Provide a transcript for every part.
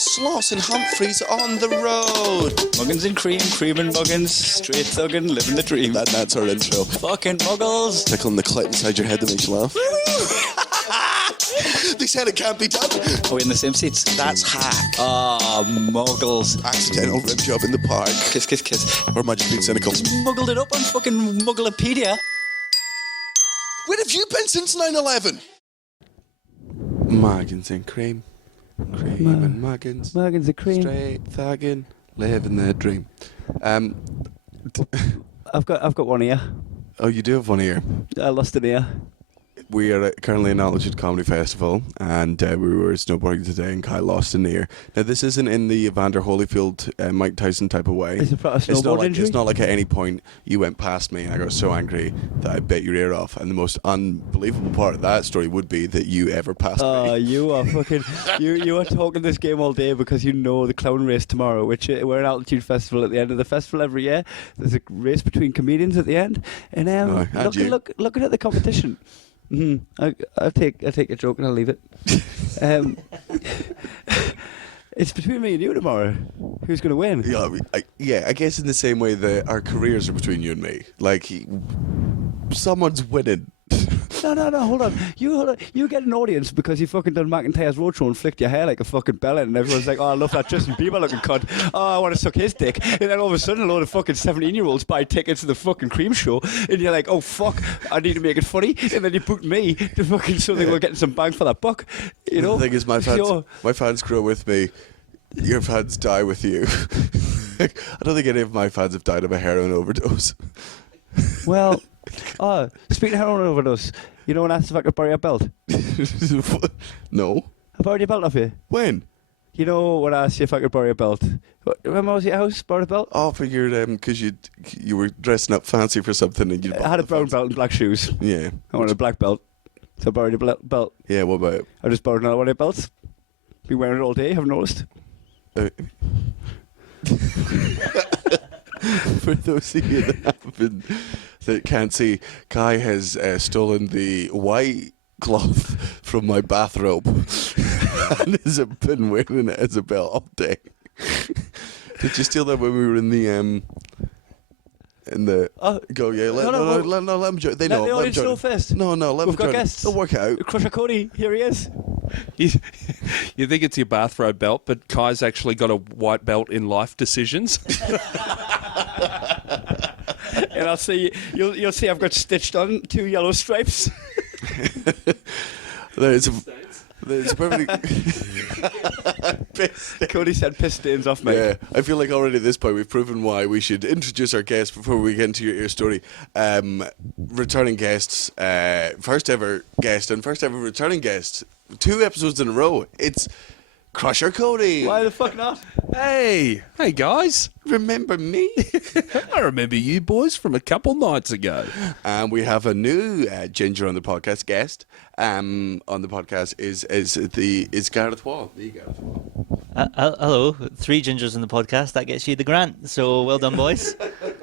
Sloss and Humphries on the road. Muggins and cream and muggins, straight thuggin', living the dream. That's our intro. Fucking muggles. Tickling the clit inside your head that makes you laugh. They said it can't be done. Are we in the same seats? That's hack. Muggles. Accidental rim job in the park. Kiss, kiss, kiss. Or am I just being cynical? Muggled it up on fucking Mugglepedia. Where have you been since 9/11? Muggins and cream. Cream and muggins. Muggins and cream. Straight thuggin', living the dream. I've got one ear. Oh, you do have one ear. I lost an ear. We are currently in Altitude Comedy Festival, and we were snowboarding today, and Kai lost an ear. Now, this isn't in the Evander Holyfield, Mike Tyson type of way. Is it a snowboard injury? It's not like at any point you went past me and I got so angry that I bit your ear off. And the most unbelievable part of that story would be that you ever passed me. You are fucking... you are talking this game all day because you know the clown race tomorrow, which we're an Altitude Festival at the end of the festival every year. There's a race between comedians at the end. And looking at the competition... I'll take a joke and I'll leave it. It's between me and you tomorrow. Who's going to win? I guess in the same way that our careers are between you and me. Like, someone's winning. No, hold on. You get an audience because you fucking done McIntyre's roadshow and flicked your hair like a fucking bellend, and everyone's like, oh, I love that Justin Bieber looking cunt. Oh, I want to suck his dick. And then all of a sudden a load of fucking 17-year-olds buy tickets to the fucking cream show, and you're like, oh fuck, I need to make it funny. And then you book me to fucking something we're getting some bang for that buck. You know? The thing is, my fans grow with me. Your fans die with you. I don't think any of my fans have died of a heroin overdose. Well, speaking of heroin overdose, you know when I asked if I could borrow your belt? No. I borrowed your belt off you. When? You know when I asked you if I could borrow your belt? Remember I was at your house, borrowed a belt? Oh, I figured because you were dressing up fancy for something and you I had a brown belt and black shoes. Yeah. I wanted a black belt, so I borrowed your belt. Yeah, what about it? I just borrowed another one of your belts. Been wearing it all day, haven't noticed. For those of you that can't see, Kai has stolen the white cloth from my bathrobe and has been wearing it as a belt all day. Did you steal that when we were in the go? Yeah, let them joke. They know. Let the audience know first. No, let We've them got joke. guests. They'll work it out. Crusher Cody, here he is. You think it's your bathrobe belt, but Kai's actually got a white belt in life decisions. And I'll see you'll see I've got stitched on 2 yellow stripes. There's perfectly. Cody said piss stains off me. Yeah, I feel like already at this point we've proven why we should introduce our guests before we get into your ear story. Returning guests, first ever guest and first ever returning guest. 2 episodes in a row. It's Crusher Cody. Why the fuck not? Hey guys. Remember me? I remember you boys from a couple nights ago. And we have a new ginger on the podcast. Guest on the podcast is Gareth Wall. The Gareth Wall. Hello, 3 gingers on the podcast. That gets you the grant. So well done, boys.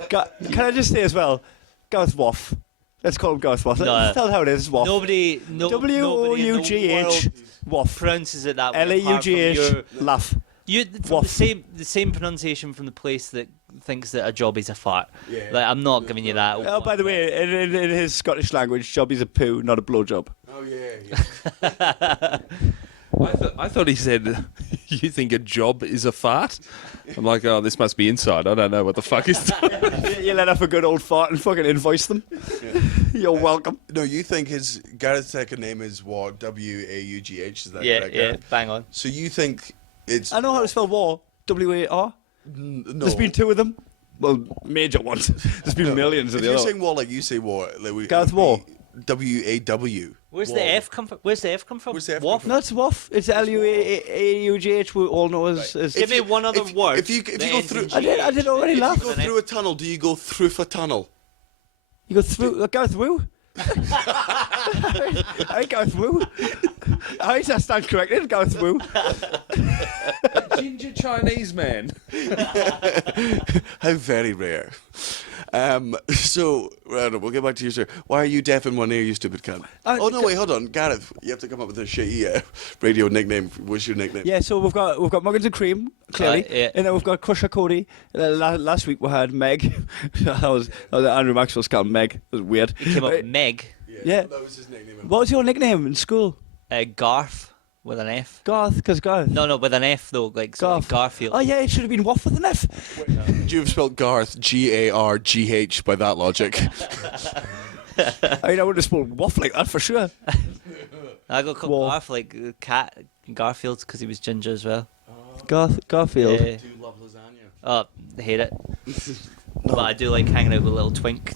Can I just say as well, Gareth Wofff. Let's call him Gareth Wofff. Let's tell how it is. Wofff. Nobody Woughh. Wofff. pronounces it that way. Laugh. Laugh. The same pronunciation from the place that thinks that a job is a fart. Yeah. Like, I'm not giving you that. Oh, by the way, in his Scottish language, job is a poo, not a blowjob. Oh yeah. I thought he said, you think a job is a fart? I'm like, oh, this must be inside. I don't know what the fuck is that. You let off a good old fart and fucking invoice them. Yeah. You're welcome. No, you think Gareth's second name is what? W-A-U-G-H? Is that correct? Yeah, bang on. So you think it's... I know how to spell war. W-A-R. No. There's been 2 of them. Well, major ones. There's been millions of the other. other. If you're saying war like you say war... Like Gareth War. W-A-W. Where's the F come from? Where's the F come from? Wofff? No, it's Wofff. It's L-U-A-U-G-H. We all know as... Give me one other word. If you go through... I did already laugh. If you go through a tunnel, do you go through a tunnel? You go through... Gareth Woo? I Gareth Woo. I stand corrected, Gareth Woo. Ginger Chinese man. How very rare. So, we'll get back to you, sir. Why are you deaf in one ear, you stupid cunt? Oh, no, wait, hold on. Gareth, you have to come up with a shitty radio nickname. What's your nickname? Yeah, so we've got Muggins and Cream, clearly. Yeah. And then we've got Crusher Cody. Last week we had Meg. that was Andrew Maxwell's cat, Meg. It was weird. He came up with Meg. Yeah. That was his nickname. What was your nickname in school? Garth with an F. Garth, because Garth. No, with an F though, like Garth. Garfield. Oh yeah, it should have been Wofff with an F. You've spelled Garth, Gargh, by that logic. I mean, I would have spelled Wofff like that for sure. I got called Whoa. Garth, like cat Garfield, because he was ginger as well. Garfield. Yeah. Do you love lasagna? Oh, I hate it. But I do like hanging out with little twink.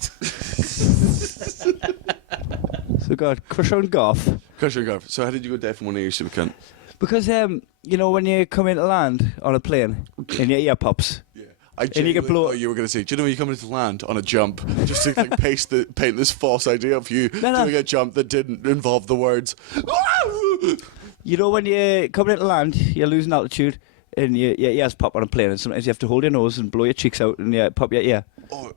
So God, Crusher and Garth. Crusher Garth. So how did you go deaf in one ear, you stupid cunt? Because you know when you come into land on a plane and your ear pops. Yeah. I you genuinely can blow- thought you were going to say, do you know when you come into land on a jump, just to like paint this false idea of you No. doing a jump that didn't involve the words. You know when you coming into land, you're losing altitude and your ears pop on a plane, and sometimes you have to hold your nose and blow your cheeks out and you pop your ear. Oh,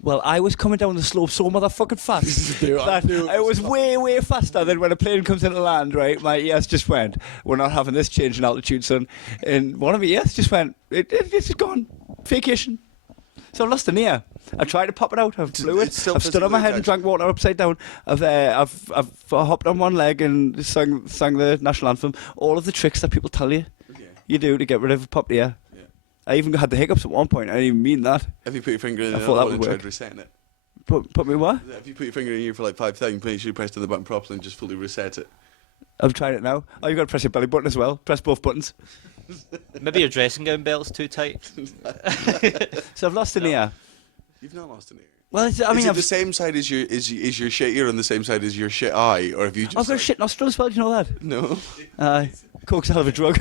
Well, I was coming down the slope so motherfucking fast that I was way faster than when a plane comes into land, right? My ears just went, we're not having this change in altitude, son. And one of my ears just went, it's gone. Vacation. So I've lost an ear. I tried to pop it out. I've blew it. It's still I've stood on my head and physically drank water upside down. I've hopped on one leg and sang the national anthem. All of the tricks that people tell you you do to get rid of a popped ear. Yeah. I even had the hiccups at one point. I didn't even mean that. Have you put your finger in I the thought that other would one and work. tried resetting it? Put me what? If you put your finger in your ear for like 5 seconds, make sure you press the button properly and just fully reset it. I'm trying it now. Oh, you got to press your belly button as well. Press both buttons. Maybe your dressing gown belt's too tight. So I've lost an ear. You've not lost an ear. Well, I Is mean, it I've the same side as your shit ear on the same side as your shit eye, or have you just? got a like- shit nostril as well. Do you know that? No. Coke's a hell of a drug.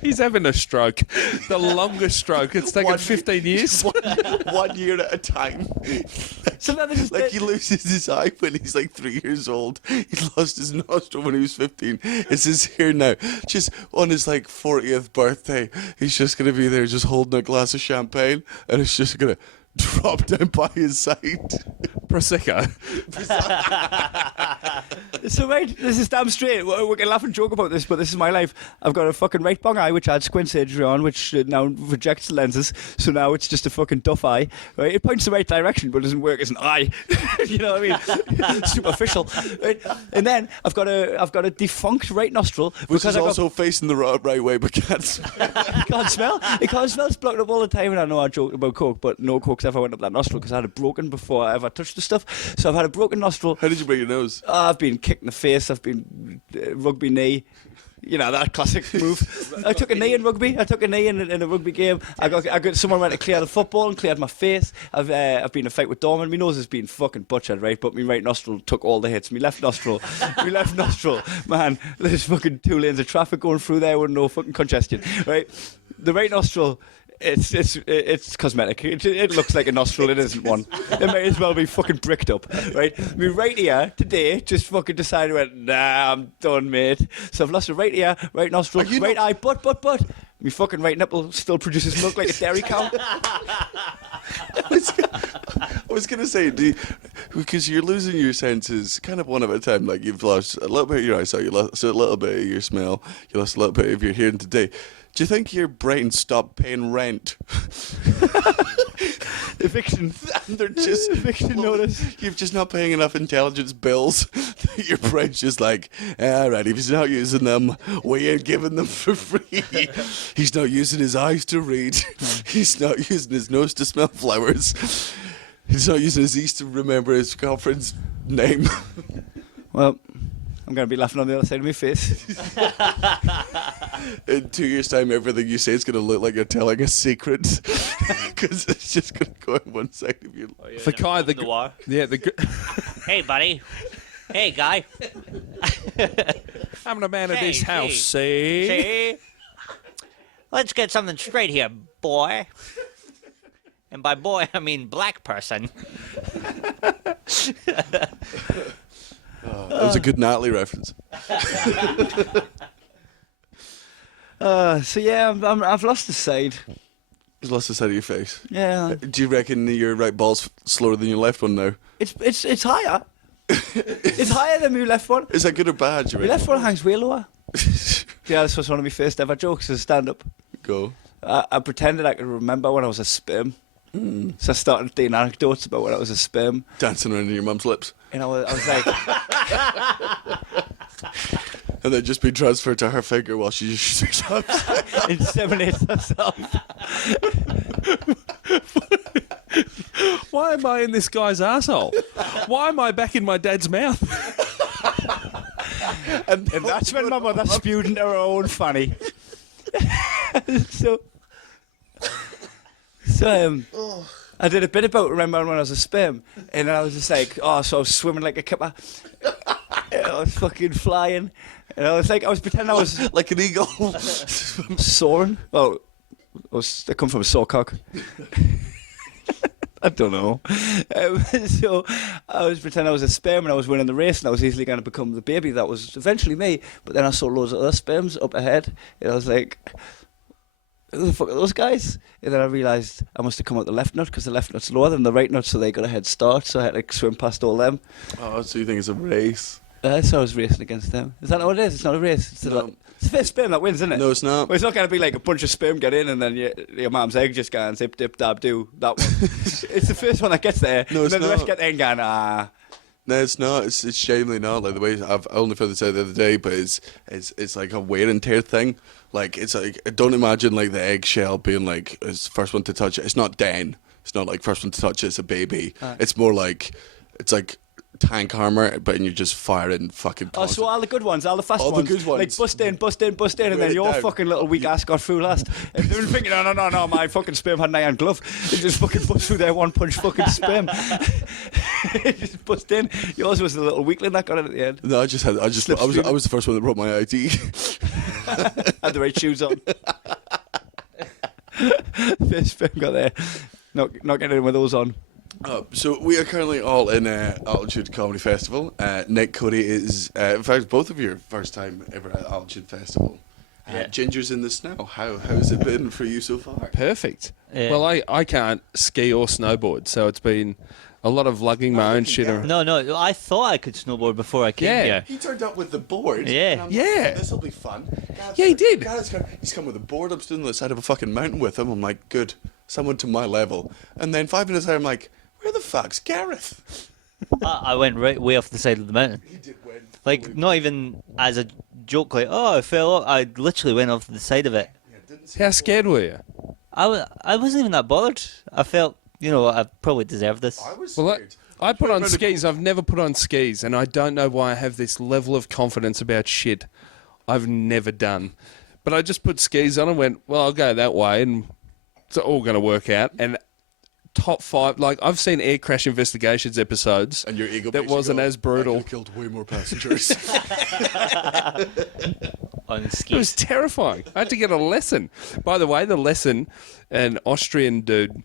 He's having a stroke. The longest stroke. It's taken 15 years. 1 year at a time. So now this is Like he loses his eye when he's like 3 years old. He lost his nostril when he was 15. It's his ear now. Just on his like 40th birthday, he's just gonna be there just holding a glass of champagne, and it's just gonna drop down by his side. Prosecco. So right, this is damn straight. We can laugh and joke about this, but this is my life. I've got a fucking right bung eye, which I had squint surgery on, which now rejects lenses. So now it's just a fucking duff eye. Right? It points the right direction, but doesn't work as an eye. You know what I mean? Superficial. Right? And then I've got a defunct right nostril Which because is I got also facing the right way, but can't smell. it can't smell. It can't smell. It's blocked up all the time. And I know I joked about coke, but no coke's ever went up that nostril because I had it broken before I ever touched the stuff. So I've had a broken nostril. How did you break your nose? I've been kicked in the face. I've been rugby knee. You know, that classic move. I took a knee in rugby. I took a knee in a rugby game. I got someone went to clear the football and cleared my face. I've been in a fight with Dorman. My nose has been fucking butchered, right? But my right nostril took all the hits. My left nostril, man, there's fucking 2 lanes of traffic going through there with no fucking congestion, right? The right nostril. It's cosmetic. It looks like a nostril. It isn't one. It may as well be fucking bricked up, right? My right ear today just fucking decided, nah, I'm done, mate. So I've lost a right ear, right nostril, right eye, but. My fucking right nipple still produces milk like a dairy cow. I was gonna say, because you're losing your senses kind of one at a time. Like you've lost a little bit of your eyesight, you lost a little bit of your smell, you lost a little bit of your hearing today. Do you think your brain stopped paying rent? Eviction. And they're just Eviction notice. You're just not paying enough intelligence bills. Your brain's just like, all right, if he's not using them, we ain't giving them for free. He's not using his eyes to read. He's not using his nose to smell flowers. He's not using his ears to remember his girlfriend's name. Well, I'm going to be laughing on the other side of my face. In 2 years' time, everything you say is going to look like you're telling a secret. Because it's just going to go on one side of your life. For Kai, Hey, buddy. Hey, guy. I'm the man of Hey, this house, hey. see? Hey. Let's get something straight here, boy. And by boy, I mean black person. That was a good Natalie reference. So yeah, I've lost the side. You've lost the side of your face. Yeah. Do you reckon your right ball's slower than your left one now? It's higher. It's higher than my left one. Is that good or bad, do you My reckon? left one hangs way lower. Yeah, this was one of my first ever jokes as a stand-up. Go. I pretended I could remember when I was a sperm. So I started doing anecdotes about when I was a sperm. Dancing around in your mum's lips. And I was like... And then just be transferred to her figure while she just shoots up. inseminates herself. Why am I in this guy's asshole? Why am I back in my dad's mouth? And that's when my mother spewed into her own fanny. so I did a bit about remembering when I was a sperm, and I was just like, so I was swimming like a kipper. I was fucking flying, and I was pretending I was Like an eagle. soaring. Well, I come from a sore cock. I don't know. So I was pretending I was a sperm and I was winning the race and I was easily going to become the baby that was eventually me. But then I saw loads of other sperms up ahead and I was like, who the fuck are those guys? And then I realised I must have come out the left nut because the left nut's lower than the right nut, so they got a head start. So I had to swim past all them. Oh, so you think it's a race? So I was racing against them. Is that not what it is? It's not a race. It's the first sperm that wins, isn't it? No, it's not. Well, it's not going to be like a bunch of sperm get in and then your mum's egg just going zip, dip, dab, do. That one. It's the first one that gets there. No, and it's then the rest not. get there and going, ah. No, it's not. It's genuinely not. Like the way I only found this out the other day, but it's like a wear and tear thing. Like it's like don't imagine like the eggshell being like it's first one to touch it. It's not Den. It's not like first one to touch it. It's a baby. It's more like it's like tank armor, but you're just firing fucking. Oh, so all the good ones, all the fast All the ones. good ones. Like bust in, and Wear then it your down. fucking little weak ass got through last. And they were thinking, no, my fucking sperm had an iron glove. They just fucking bust through their one punch fucking sperm. Just bust in. Yours was the little weakling that got it at the end. No, I was the first one that brought my ID. Had the right shoes on. First sperm got there. Not getting in with those on. So we are currently all in Altitude Comedy Festival. Nick, Cody is, in fact, both of your first time ever at Altitude Festival. Ginger's in the snow. How's it been for you so far? Perfect. Yeah. Well, I can't ski or snowboard, so it's been a lot of lugging my own shit around. No, I thought I could snowboard before I came Yeah. here. He turned up with the board. Yeah. And I'm like, Yeah. this will be fun. Yeah, he did. He's come with a board. I'm stood on the side of a fucking mountain with him. I'm like, good. Someone to my level. And then 5 minutes later, I'm like, where the fuck's Gareth? I went right way off the side of the mountain. He did win. Like, not even as a joke, like, I fell off. I literally went off the side of it. How scared were you? I wasn't even that bothered. I felt, I probably deserved this. I was Well, scared. I put on Round the skis. I've never put on skis, and I don't know why I have this level of confidence about shit I've never done. But I just put skis on and went, well, I'll go that way, and it's all going to work out. And top 5, like, I've seen Air Crash Investigations episodes And your ego that makes you wasn't go, as brutal. I could've killed way more passengers. On It was skis. terrifying. I had to get a lesson. By the way, the lesson, an Austrian dude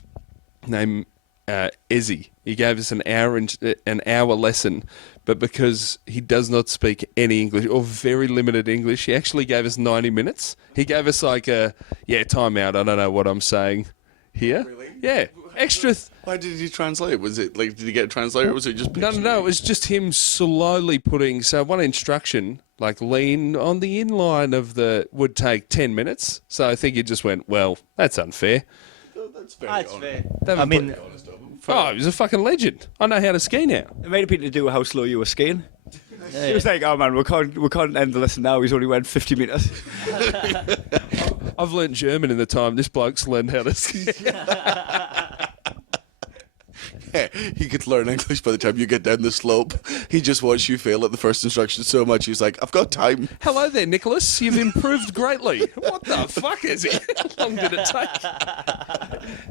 named Ezzy, he gave us an hour lesson, but because he does not speak any English or very limited English, he actually gave us 90 minutes. He gave us like time out. I don't know what I'm saying here. Really? Yeah, extra. Why did he translate? Was it like, did he get a translator or was it just No, pictures? it was just him slowly putting. So one instruction, like lean on the inline of would take 10 minutes. So I think he just went, well, that's unfair. That's very That's honest. fair. I mean, Honest of him. Oh, he was a fucking legend. I know how to ski now. It might have been to do with how slow you were skiing. He was like, oh man, we can't end the lesson now. He's only went 50 metres. I've learnt German in the time this bloke's learned how to ski. Yeah, he could learn English by the time you get down the slope. He just wants you fail at the first instruction so much. He's like, I've got time. Hello there, Nicholas. You've improved greatly. What the fuck is it? How long did it take?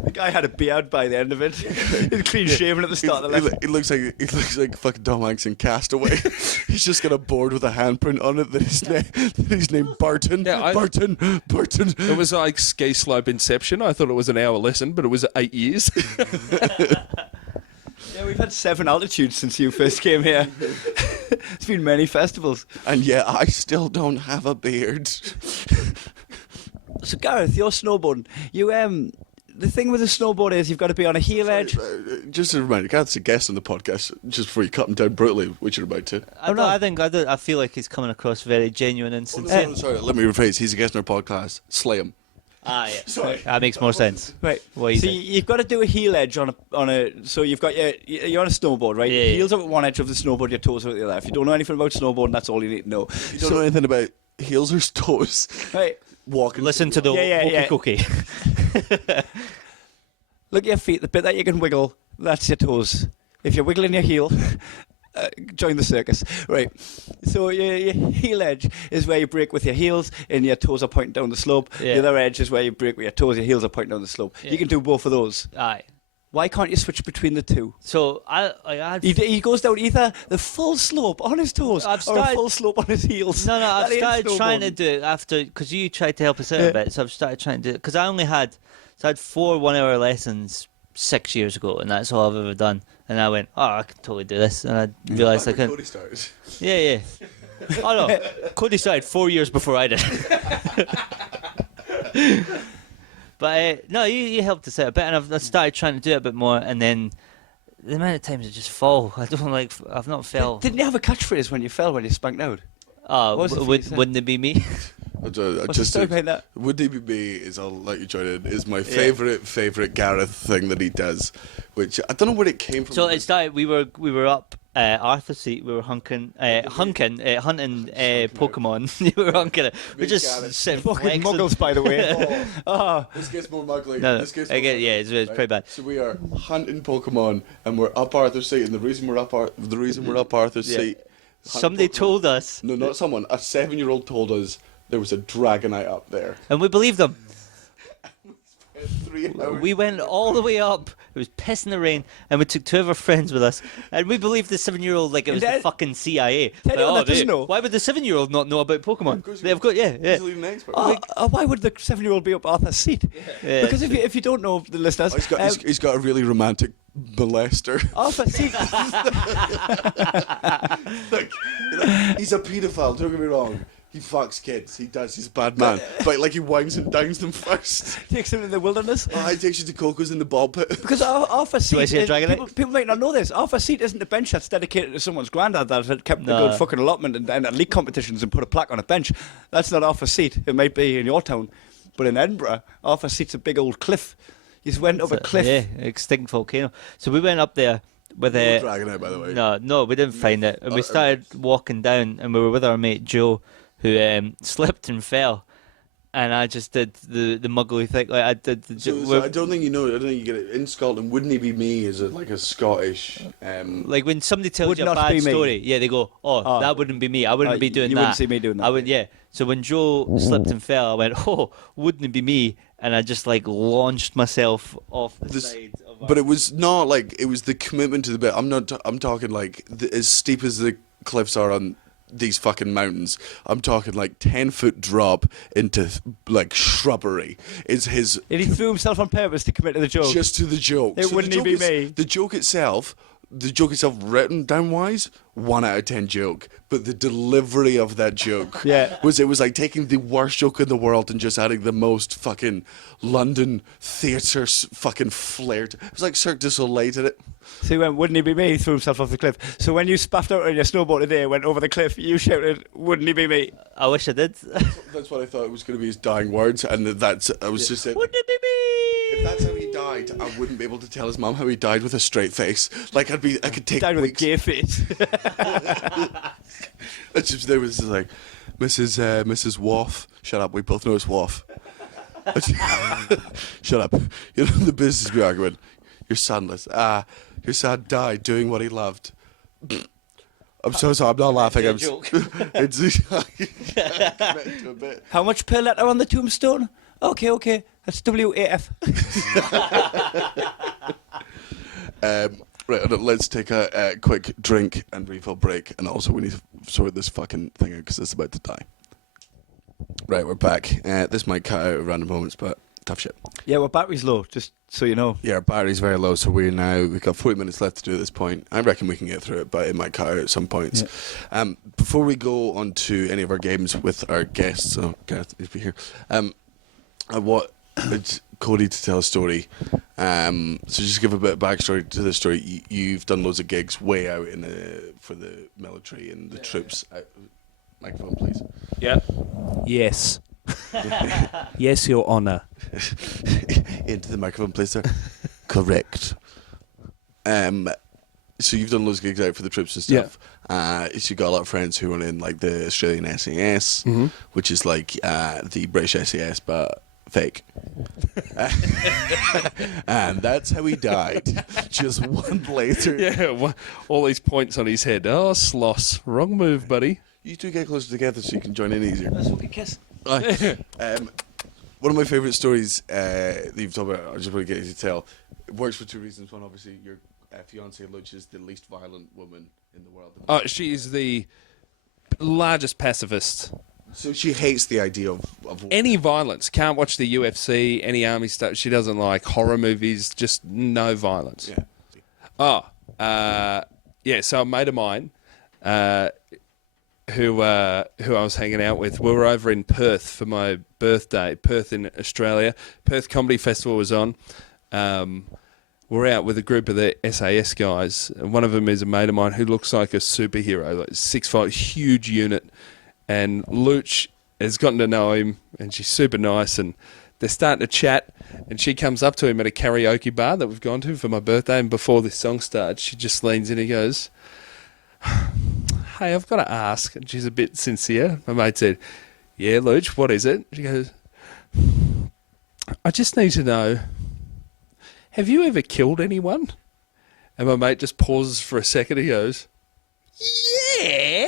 The guy had a beard by the end of it. He was clean shaven at the start of the lesson. He looks like fucking Tom Hanks in Castaway. He's just got a board with a handprint on it that he's named Barton. Yeah, Barton. It was like ski slope inception. I thought it was an hour lesson, but it was 8 years. Yeah, we've had 7 altitudes since you first came here. It's been many festivals. And yet I still don't have a beard. So Gareth, you're snowboarding. You the thing with a snowboard is you've got to be on a heel edge. Just a reminder, Gareth's a guest on the podcast, just before you cut him down brutally, which you're about to. I feel like he's coming across very genuine and sincere. Sorry, let me rephrase. He's a guest on our podcast. Slay him. Ah, yeah. Sorry. That makes more sense. Right. What you So think? you've got to do a heel edge on a. So you've got you're on a snowboard, right? Yeah, Your yeah. heels are at one edge of the snowboard, your toes are at the other. If you don't know anything about snowboarding, that's all you need to know. You don't know anything about heels or toes. Right. Walking. Listen to the Yeah. cookie. Look at your feet. The bit that you can wiggle, that's your toes. If you're wiggling your heel, join the circus. Right. So your heel edge is where you break with your heels and your toes are pointing down the slope. Yeah. The other edge is where you break with your toes, your heels are pointing down the slope. Yeah. You can do both of those. Aye. Why can't you switch between the two? So I had He goes down either the full slope on his toes I've or a started- full slope on his heels. No, I've That ain't started trying to snowboarding. do it after, because you tried to help us out Yeah. a bit, so I've started trying to do it, because I had 4 1-hour lessons 6 years ago, and that's all I've ever done, and I went, I can totally do this, and I realised I couldn't. Cody started. Yeah. Oh no, Cody started 4 years before I did. But no, you helped us out a bit, and I've started trying to do it a bit more, and then the amount of times I just fall, I've not fell. Didn't you have a catchphrase when you fell when you spanked out? Oh, What was the phrase then? wouldn't it be me? What's the story behind that? Would he be me? Is I'll let you join in. Is my favorite Gareth thing that he does, which I don't know where it came from. So it started. We were up Arthur's Seat. We were hunting Pokemon. We were hunking it. We Big just Gareth. sitting Fucking flexing. muggles, by the way. Oh. This gets more muggly. No, This gets I more get- muggly, yeah, it's right? pretty bad. So we are hunting Pokemon, and we're up Arthur's Seat. And the reason we're up Arthur's Yeah. Seat. Somebody told us, No, not someone. A 7-year-old told us there was a Dragonite up there. and we believed them. 3 hours. We went all the way up. It was pissing the rain, and we took 2 of our friends with us, and we believed the 7-year-old like it was the Then- fucking CIA. Tell you what that doesn't know. Why would the 7-year-old not know about Pokemon? course he They've got He's an expert. Why would the 7-year-old be up Arthur's seat? Yeah. Because if you don't know the listeners, He's got a really romantic molester. Arthur's seat. Look, he's a paedophile, don't get me wrong. He fucks kids. He does. He's a bad man. But like he winds and downs them first. Takes him in the wilderness. Oh, he takes you to Coco's in the ball pit. Because Arthur's Do I seat, see a dragon? people might not know this. Arthur's seat isn't a bench that's dedicated to someone's granddad that had kept the No. good fucking allotment and at league competitions and put a plaque on a bench. That's not Arthur's seat. It might be in your town, but in Edinburgh, Arthur's seat's a big old cliff. You just went up a cliff. Yeah, extinct volcano. So we went up there with No a. Dragonite, by the way. No, we didn't find it. And we started walking down, and we were with our mate Joe, who slipped and fell. And I just did the muggly thing. Like I did. So I don't think you know. I don't think you get it in Scotland. Wouldn't he be me? Is it like a Scottish? Like when somebody tells Would you a not be bad me. story, yeah, they go, "Oh, that wouldn't be me. I wouldn't be doing you that." wouldn't see me doing that. I would, yeah. So when Joe slipped and fell, I went, "Oh, wouldn't it be me?" And I just like launched myself off the side of. But it was not like it was the commitment to the bit. I'm talking like as steep as the cliffs are on these fucking mountains. I'm talking like 10-foot drop into like shrubbery. Is his And he threw himself on purpose to commit to the joke. just to the joke? It So wouldn't the he joke be is- me? The joke itself. Written down wise, 1 out of 10 joke. But the delivery of that joke Yeah. was like taking the worst joke in the world and just adding the most fucking London theatre fucking flair. It was like Cirque du Soleil did it. So he went, wouldn't he be me? He threw himself off the cliff. So when you spaffed out on your snowboard today and went over the cliff, you shouted, wouldn't he be me? I wish I did. That's what I thought it was going to be his dying words, and I was just saying. Wouldn't it be me? If that's how he died, I wouldn't be able to tell his mum how he died with a straight face. Like I could take Died with a weeks. gay face. It's just there was like, Mrs. Wofff. Shut up. We both know it's Wofff. Shut up. You know the business we arguing. You're sonless. Your son died doing what he loved. I'm so sorry. I'm not laughing. a I'm joke. It's committed to a bit. How much per letter on the tombstone? Okay. That's WAF. Right, let's take a quick drink and refill break, and also we need to sort this fucking thing out because it's about to die. Right, we're back. This might cut out at random moments, but tough shit. Yeah, well, battery's low, just so you know. Yeah, our battery's very low, so we've got 40 minutes left to do at this point. I reckon we can get through it, but it might cut out at some points. Before we go on to any of our games with our guests, Gareth needs to be here. it's Cody to tell a story. So just give a bit of backstory to the story. You've done loads of gigs way out for the military and the troops. Microphone, please. Yeah. Yes. Yes, Your Honour. Into the microphone, please, sir. Correct. So you've done loads of gigs out for the troops and stuff. So you got a lot of friends who are in like the Australian SAS, which is like the British SAS but fake. And that's how he died. Just one later. Yeah, all these points on his head. Oh, Sloss. Wrong move, buddy. You two get closer together so you can join in easier. Let's fucking kiss. One of my favourite stories that you've talked about, I just want to get you to tell. It works for two reasons. One, obviously, your fiancée, Luch, is the least violent woman in the world. Oh, she is the largest pacifist. So she hates the idea of war. Any violence. Can't watch the UFC, any army stuff. She doesn't like horror movies, just no violence. Yeah. So a mate of mine who I was hanging out with, we were over in Perth for my birthday, Perth in Australia. Perth Comedy Festival was on. We're out with a group of the SAS guys. And one of them is a mate of mine who looks like a superhero, like 6'5", huge unit. And Luch has gotten to know him, and she's super nice, and they're starting to chat, and she comes up to him at a karaoke bar that we've gone to for my birthday, and before this song starts, she just leans in and goes, "Hey, I've got to ask," and she's a bit sincere. My mate said, "Yeah, Luch, what is it?" She goes, "I just need to know, have you ever killed anyone?" And my mate just pauses for a second, he goes, "Yeah."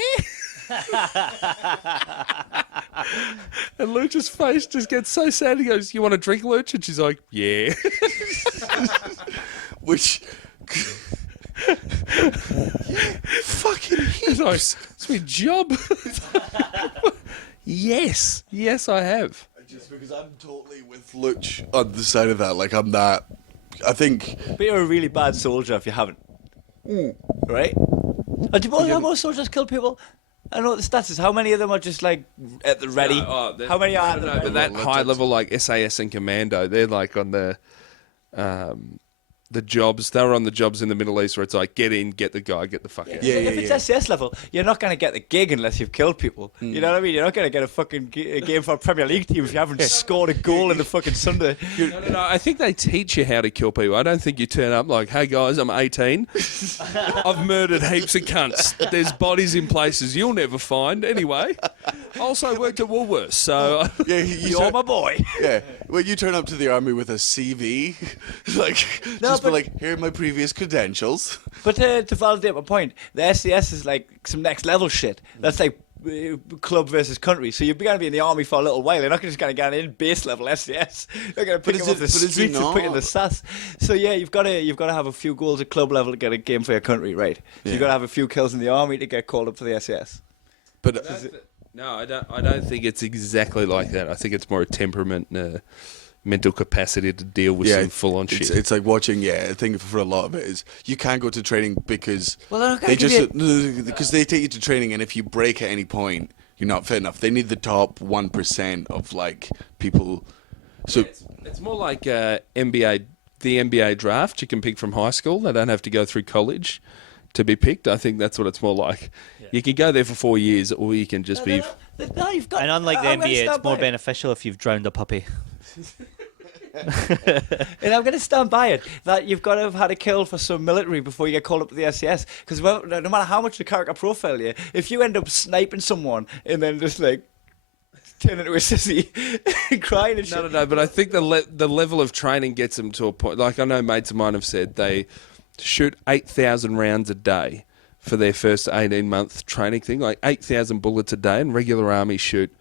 And Luch's face just gets so sad. He goes, "You want a drink, Luch?" And she's like, "Yeah." Which... Fucking he's like, "It's my job." Yes, I have. Just because I'm totally with Luch on the side of that. Like, I'm that... I think... But you're a really bad soldier if you haven't. Right? And do you know how most soldiers kill people? I don't know what the stats is. How many of them are just like at the ready? How many are at the ready? But that high level like SAS and Commando, they're like on the jobs. They were on the jobs in the Middle East where it's like, get in, get the guy, get the fuck out. If it's SAS level, you're not going to get the gig unless you've killed people. You know what I mean? You're not going to get a fucking game for a Premier League team if you haven't scored a goal in the fucking Sunday. No, I think they teach you how to kill people. I don't think you turn up like, "Hey guys, I'm 18. I've murdered heaps of cunts. There's bodies in places you'll never find. Anyway, I also worked at Woolworths, so You're my boy. Yeah, when you turn up to the army with a CV, like, be like, "Here are my previous credentials." But to validate my point, the SAS is like some next level shit. That's like club versus country. So you're going to be in the army for a little while. You're not just going to get in base level SAS. You're going to pick them off the streets and put in the SAS. So yeah, you've got to have a few goals at club level to get a game for your country, right? So you've got to have a few kills in the army to get called up for the SAS. But no, I don't think it's exactly like that. I think it's more a temperament, mental capacity to deal with some full-on shit. It's like watching. I think for a lot of it is you can't go to training because they they take you to training, and if you break at any point, you're not fit enough. They need the top 1% of like people. So it's more like NBA, the NBA draft. You can pick from high school. They don't have to go through college to be picked. I think that's what it's more like. Yeah. You can go there for 4 years, or you can just be. You've got, And unlike the NBA, it's more beneficial if you've drowned a puppy. And I'm going to stand by it that you've got to have had a kill for some military before you get called up to the SAS. Because no matter how much the character profile you, if you end up sniping someone and then just like turn into a sissy and crying and shit. No. But I think the level of training gets them to a point. Like I know mates of mine have said they shoot 8,000 rounds a day for their first 18-month training thing. Like 8,000 bullets a day, and regular army shoot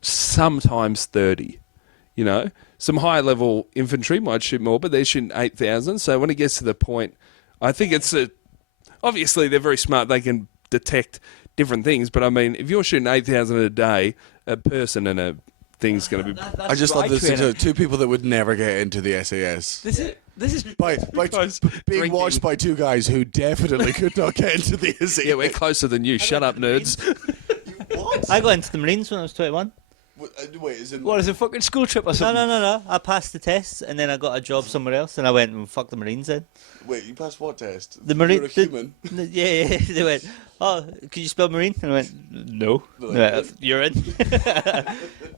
sometimes 30. You know, some higher level infantry might shoot more, but they're shooting 8,000. So when it gets to the point, I think it's obviously they're very smart. They can detect different things. But I mean, if you're shooting 8,000 a day, a person and a thing's going to be. I just love this. Two people that would never get into the SAS. This is by being watched by two guys who definitely could not get into the SAS. Yeah, we're closer than you. Shut up, nerds. What? I got into the Marines when I was 21. Wait, is it? What is it? Fucking school trip or No, something? no. I passed the tests, and then I got a job somewhere else, and I went and fuck the Marines then. Wait, you passed what test? The Marine. You're a human. Yeah. They went, "Oh, could you spell Marine?" And I went, "No." They're like, You're in.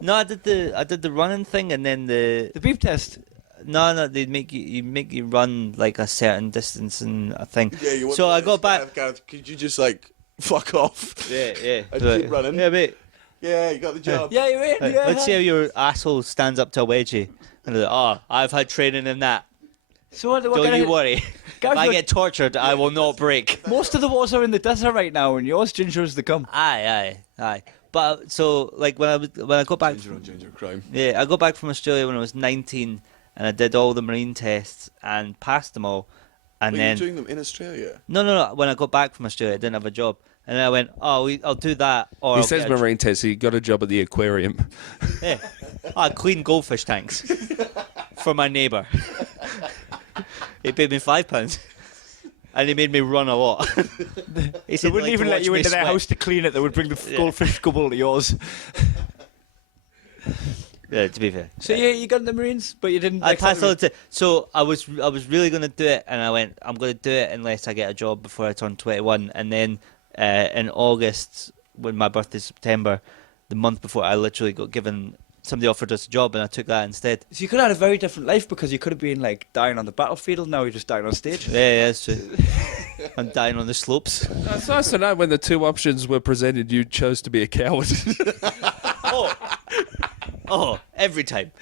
No, I did the running thing, and then the The beep test. no, they make you run like a certain distance and a thing. Yeah, you So I got back. Gareth, could you just like fuck off? Yeah. And Right. keep running. Yeah, mate. Yeah, you got the job. Yeah, you're in. Right, Yeah. let's see how your asshole stands up to a wedgie. And they're like, "Oh, I've had training in that. So what Don't kind you of, worry. If Gareth, I what- get tortured, I will not break." Most of the wars are in the desert right now, and yours, Ginger, is the come. Aye. But so like when I got back, Ginger on ginger crime. yeah, I got back from Australia when I was 19, and I did all the Marine tests and passed them all. And Wait, then you're doing them in Australia? no, when I got back from Australia, I didn't have a job, and then I went, "Oh, I'll do that." Or He I'll says get a marine test. He got a job at the aquarium. Yeah. I clean goldfish tanks for my neighbour. He paid me £5, and he made me run a lot. He They said, wouldn't "Like even to let watch you me into their sweat." house to clean it. They would bring the Yeah. goldfish couple to yours. Yeah, to be fair. So yeah, you got in the Marines, but you didn't. I like, passed all the so I was really gonna do it, and I went, I'm gonna do it unless I get a job before I turn 21. And then in August, when my birthday's September, the month before, I literally got given. Somebody offered us a job, and I took that instead. So you could have had a very different life because you could have been like dying on the battlefield. Now you're just dying on stage. Yeah, that's true. I'm dying on the slopes. It's nice to know when the two options were presented, you chose to be a coward. Oh, every time.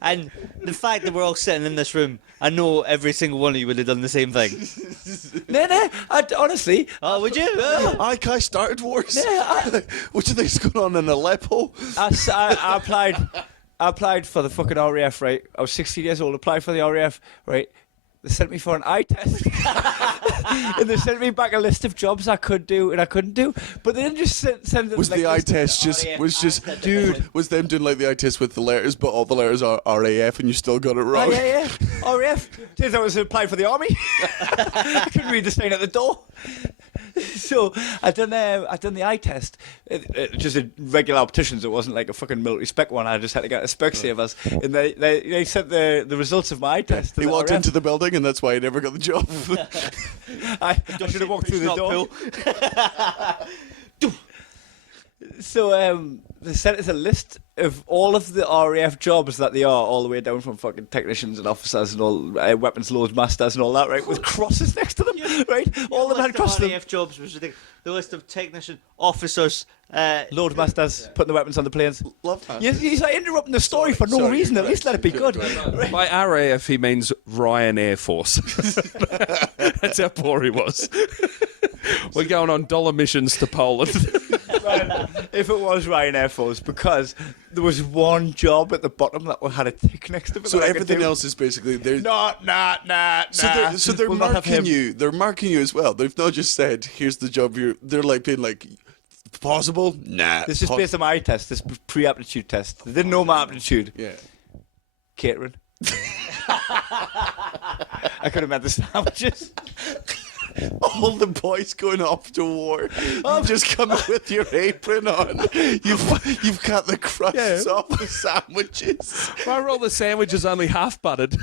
And the fact that we're all sitting in this room, I know every single one of you would have done the same thing. No. Honestly, Oh, would you? I started wars. Yeah, What do you think's going on in Aleppo? I applied for the fucking RAF. Right, I was 16 years old. Applied for the RAF. Right, they sent me for an eye test, and they sent me back a list of jobs I could do and I couldn't do. But they didn't just send it. Was like, the eye list of- test just RAF was just eye test. dude? Was them doing like the eye test with the letters, but all the letters are RAF, and you still got it Oh, wrong? yeah. RAF. Turns out I was applying for the army. I couldn't read the sign at the door. So I done the eye test. Just a regular opticians. It wasn't like a fucking military spec one. I just had to get a Specsavers, and they sent the results of my eye test. to He the walked RAF. into the building, and that's why he never got the job. I should have walked through the door. So they sent us a list of all of the RAF jobs that they are, all the way down from fucking technicians and officers and all weapons load masters and all that, right? With crosses next to them, right? All of them had crosses. RAF jobs was ridiculous. The list of technician officers. Load masters putting the weapons on the planes. Love that. He's like interrupting the story for no Sorry, reason. you're At least let it be correct. good. Right. By RAF, he means Ryan Air Force. That's how poor he was. We're going on dollar missions to Poland. If it was Ryan Air Force, because there was one job at the bottom that had a tick next to it. So that I could everything do. else is basically there's. Nah. So they're We'll not have marking him. you. They're marking you as well. They've not just said, "Here's the job." They're like being like, "Possible? Nah." This is based on my test, this pre-aptitude test. They didn't know my aptitude. Yeah. Catering. I could have made the sandwiches. All the boys going off to war. You just come in with your apron on. You've got the crusts off the sandwiches. My roll the sandwich is only half buttered.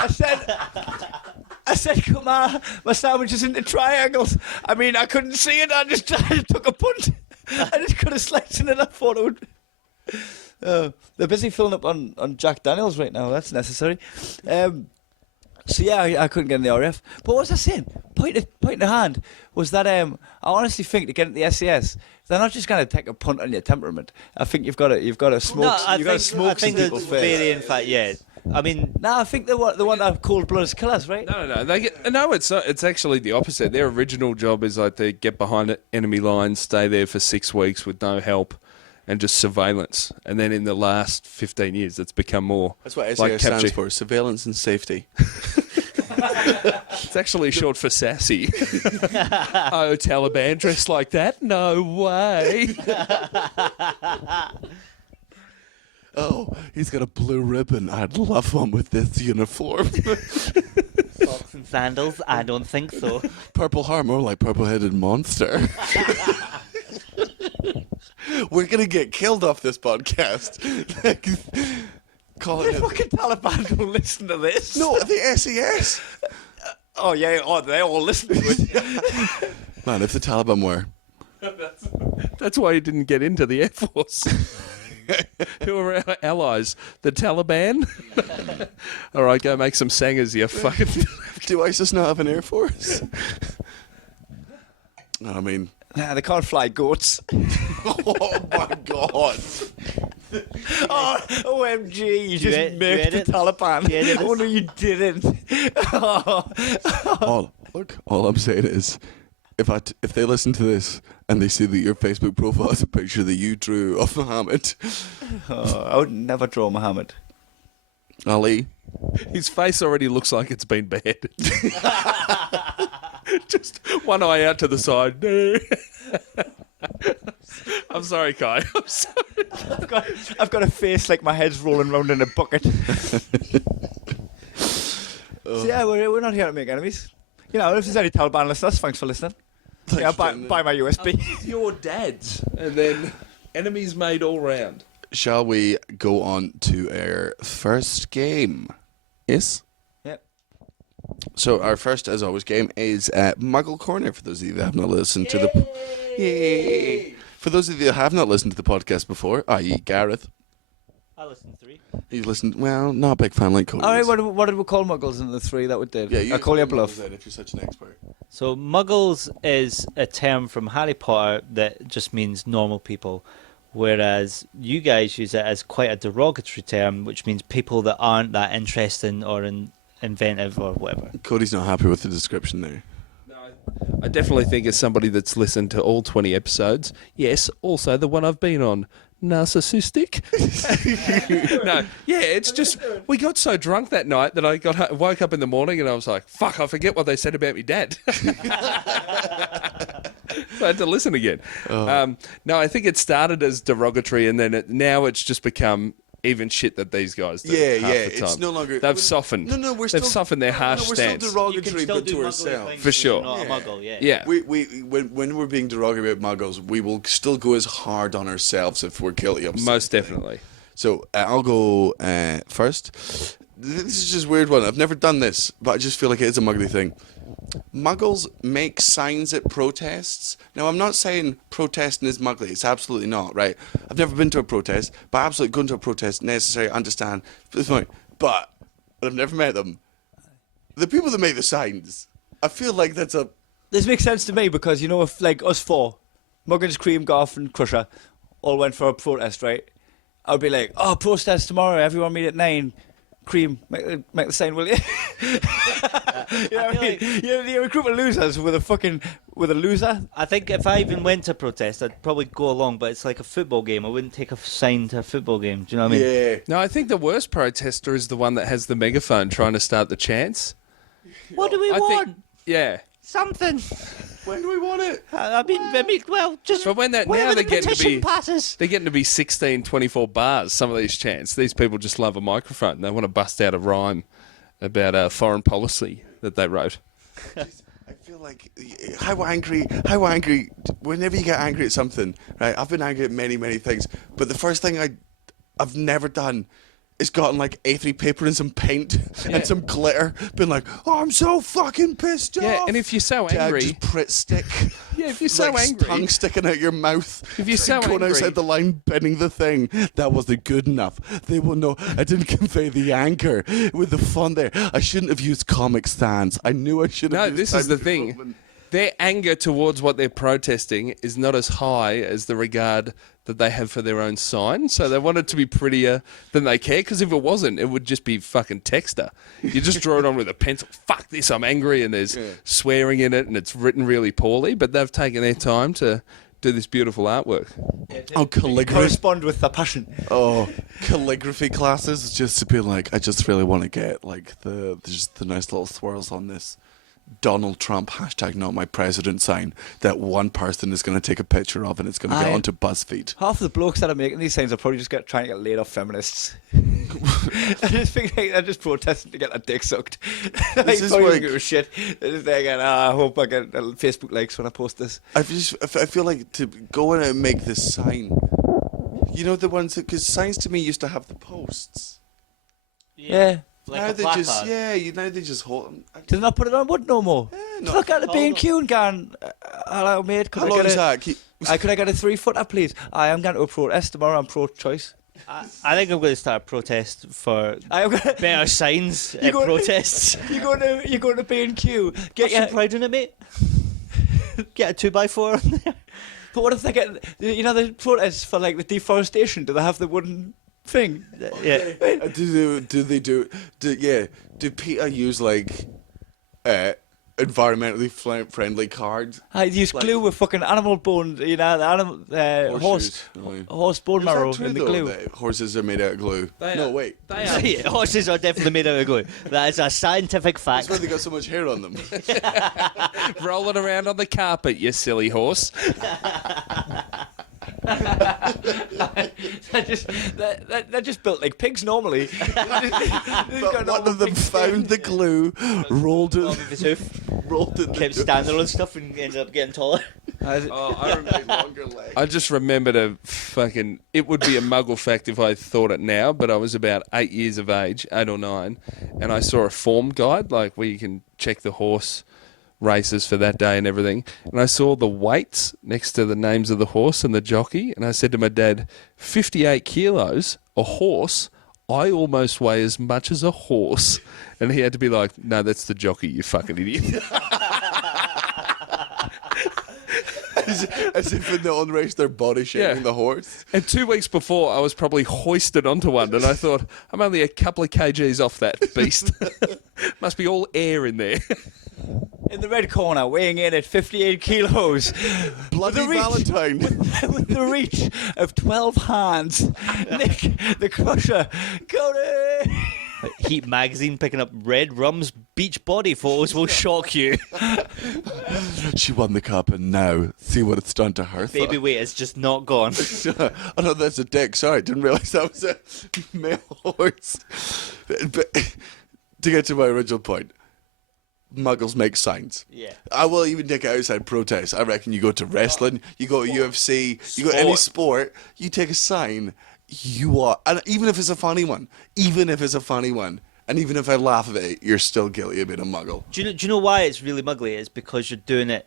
I said, come on, my sandwich is into triangles. I mean, I couldn't see it. I just took a punt. I just could have sliced it, and I thought it would. They're busy filling up on Jack Daniels right now. That's necessary. So yeah, I couldn't get in the RF. But what was I saying? Point in hand was that I honestly think to get into the SAS, they're not just going to take a punt on your temperament. I think you've got to smoke. I You've got to think smoke some people it's first. very, in fact, yeah. I mean, No, I think they want to have cold-blooded killers, right? No. No, it's not. It's actually the opposite. Their original job is like they get behind enemy lines, stay there for 6 weeks with no help, and just surveillance. And then in the last 15 years, it's become more. That's what SAS like stands capture. for: surveillance and safety. It's actually short for sassy. Oh, Taliban dressed like that? No way. Oh, he's got a blue ribbon. I'd love one with this uniform. socks and sandals? I don't think so. Purple hair, more like purple-headed monster. We're going to get killed off this podcast. Like, calling The it... fucking Taliban don't listen to this. No, the SES. Oh, yeah. Oh, they all listen to it. Man, if the Taliban were... That's why he didn't get into the Air Force. Who are our allies? The Taliban? All right, go make some sangers, you fucking... Do ISIS not have an air force? I mean... Nah, they can't fly goats. Oh, my God. Oh, OMG, you just ed- you murked the edit- Taliban. you edit Oh, this? no, you didn't. Oh. All I'm saying is, if they listen to this and they see that your Facebook profile is a picture that you drew of Muhammad I would never draw Muhammad. Ali, His face already looks like it's been beheaded. Just one eye out to the side. I'm sorry, Kai. I'm sorry. I've got a face like my head's rolling round in a bucket. So yeah, we're not here to make enemies. You know, if there's any Taliban listeners, thanks for listening. Yeah, buy my USB. Your dad's. And then enemies made all round. shall we go on to our first game? Yes? Yep. So our first, as always, game is Muggle Corner. For those of you that have not listened to the... Yay! For those of you that have not listened to the podcast before, i.e. Gareth, I listened to 3. he's listened... Well, not a big fan like Cody. All right, is. what did we call Muggles in the 3 that we did? Yeah, you I call you a bluff. then if you're such an expert. So Muggles is a term from Harry Potter that just means normal people, whereas you guys use it as quite a derogatory term, which means people that aren't that interesting or inventive or whatever. Cody's not happy with the description there. I definitely think as somebody that's listened to all 20 episodes, yes, also the one I've been on, narcissistic. No, yeah, it's just, we got so drunk that night that I woke up in the morning and I was like, fuck, I forget what they said about me dad. So I had to listen again. No, I think it started as derogatory and then now it's just become even shit that these guys do. Yeah, half yeah, the time. it's no longer... They've softened. No, They've softened their harsh we're stance. still You can derogatory, still but do to muggly ourselves. things For if sure. you're not Yeah. a muggle, yeah. Yeah. When we're being derogatory about muggles, we will still go as hard on ourselves if we're guilty of something. Most definitely. So I'll go first. This is just a weird one. I've never done this, but I just feel like it is a muggly thing. Muggles make signs at protests. Now, I'm not saying protesting is muggly. It's absolutely not, right? I've never been to a protest, but absolutely going to a protest, necessary, understand. But I've never met them. The people that make the signs, I feel like that's a... This makes sense to me because, you know, if like us four, Muggins, Cream, Garth and Crusher, all went for a protest, right? I'd be like, oh, protest tomorrow, everyone meet at 9. Cream, make the sign, will you? You know what I mean? You're a group of losers with a loser. I think if I even went to protest, I'd probably go along, but it's like a football game. I wouldn't take a sign to a football game. Do you know what I mean? Yeah. No, I think the worst protester is the one that has the megaphone trying to start the chants. What do we I want? think, yeah. Something. When do we want it? I mean, well, just But when that, whenever now the they're getting to petition be passes. they're getting to be 16, 24 bars. Some of these chants. These people just love a microphone. They want to bust out a rhyme about foreign policy that they wrote. I feel like how angry. Whenever you get angry at something, right? I've been angry at many things, but the first thing I've never done is gotten like A3 paper and some paint and some glitter. Been like, oh, I'm so fucking pissed off. Yeah, and if you're so Dad, angry, just Pritt stick. Yeah, if you're so like, angry- tongue sticking out your mouth. If you're so going angry- outside the line, bending the thing. That wasn't good enough. They will know. I didn't convey the anger with the fun there. I shouldn't have used Comic Sans. I knew I should have. no, used this is the Time thing. Development. Their anger towards what they're protesting is not as high as the regard that they have for their own sign. So they want it to be prettier than they care, because if it wasn't, it would just be fucking texter. You just draw it on with a pencil. Fuck this, I'm angry, and there's swearing in it, and it's written really poorly, but they've taken their time to do this beautiful artwork. Oh, calligraphy. Correspond with the passion. Oh, calligraphy classes. Just to be like, I just really want to get like the nice little swirls on this Donald Trump hashtag not my president sign that one person is going to take a picture of and it's going to get Aye. onto BuzzFeed. Half of the blokes that are making these signs are probably just trying to get laid off feminists. I just think they're just protesting to get their dick sucked. This is probably like- don't give a shit. They're just thinking, I hope I get Facebook likes when I post this. I feel like to go in and make this sign. You know the ones that, because signs to me used to have the posts. Yeah. Like now a they placard. just now they just hold them. Do they not put it on wood no more? no. Look at the B&Q and going, hello mate, How long is that? could I get a 3-footer please? I am going to a protest tomorrow, I'm pro-choice. I think I'm going to start a protest for I am gonna, better signs at go- protests. you go to B&Q, Get get some your... pride in it, mate. Get a 2x4 on there. But what if they get, the protests for like the deforestation, do they have the wooden thing? Yeah. Do PETA use like environmentally friendly cards? I use glue with fucking animal bone, the animal horse bone marrow Is that true, in the though, glue. that horses are made out of glue? They No, are. wait. They are. Yeah, horses are definitely made out of glue. That is a scientific That's fact. why they got so much hair on them. Rolling around on the carpet, you silly horse. They're just built like pigs normally. But one of them found the glue, rolled Off it, of his hoof, rolled it. kept standing on stuff and ended up getting taller. Oh, I remember. Longer legs. I just remembered it would be a muggle fact if I thought it now, but I was about 8 years of age, 8 or 9, and I saw a form guide, like where you can check the horse races for that day and everything. And I saw the weights next to the names of the horse and the jockey, and I said to my dad, 58 kilos, a horse? I almost weigh as much as a horse. And he had to be like, no, that's the jockey, you fucking idiot. As if in the on race they're body shaming Yeah. the horse. And 2 weeks before, I was probably hoisted onto one, and I thought, I'm only a couple of kgs off that beast. Must be all air in there. In the red corner, weighing in at 58 kilos. Bloody With the reach- Valentine. With the reach of 12 hands. Nick, the Crusher. Cody! Heat magazine picking up red rum's beach body photos will shock you. She won the cup, and now see what it's done to her. Baby weight is just not gone. Oh no, that's a dick. Sorry, didn't realise that was a male horse. But to get to my original point, muggles make signs. Yeah. I will even take it outside protests. I reckon you go to wrestling, you go to UFC, you go to any sport, you take a sign, you are, and even if it's a funny one, and even if I laugh at it, you're still guilty of being a muggle. Do you know why it's really muggly? It's because you're doing it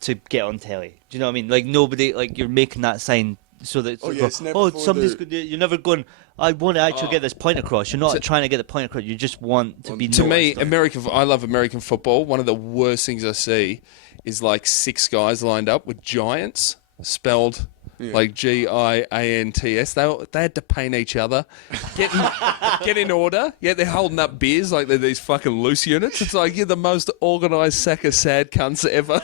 to get on telly. Do you know what I mean? Like nobody, like you're making that sign so that Oh, yeah, it's never for somebody's the- you're never going. I want to actually get this point across. You're not trying to get the point across. You just want to be. To me, noticed. I love American football. One of the worst things I see is like 6 guys lined up with giants, spelled like GIANTS. They had to paint each other, get in order. Yeah, they're holding up beers like they're these fucking loose units. It's like you're the most organised sack of sad cunts ever.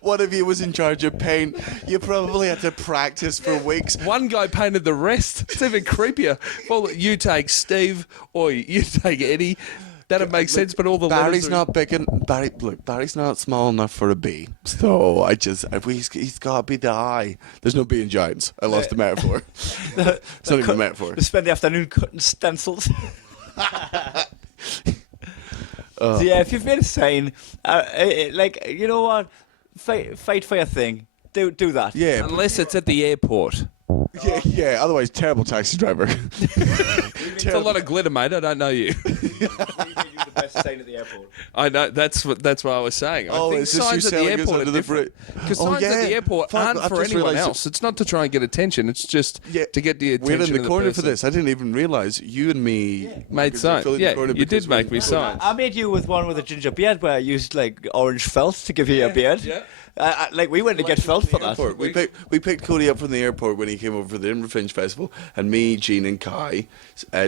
One of you was in charge of paint. You probably had to practice for weeks. One guy painted the rest. It's even creepier. Well, you take Steve, or you take Eddie. That'd make sense, but all the Barry's letters are- not big and Barry's not small enough for a B. So he's got to be the I. There's no B in Giants. I lost the metaphor. It's not even a metaphor. We spend the afternoon cutting stencils. So yeah, if you've made a sign, like, you know what? Fight for your thing. Do that. Yeah, Unless it's at the airport. yeah. Otherwise, terrible taxi driver. It's a lot of glitter, mate. I don't know you. the best sign at the airport. I know that's what I was saying. I think it's just signs you at the selling us airport under are the different. Because Oh, signs at yeah. the airport Fuck, aren't I've for just anyone realised else. It's not to try and get attention. It's just to get the attention. We're in the of corner for person. this. I didn't even realise you and me Made signs. Yeah, you did make me signs. I made you with one with a ginger beard where I used like orange felt to give you a beard. Yeah. Like we went to get felt for that. We picked Cody up from the airport when he came over for the Edinburgh Fringe Festival, and me, Gene, and Kai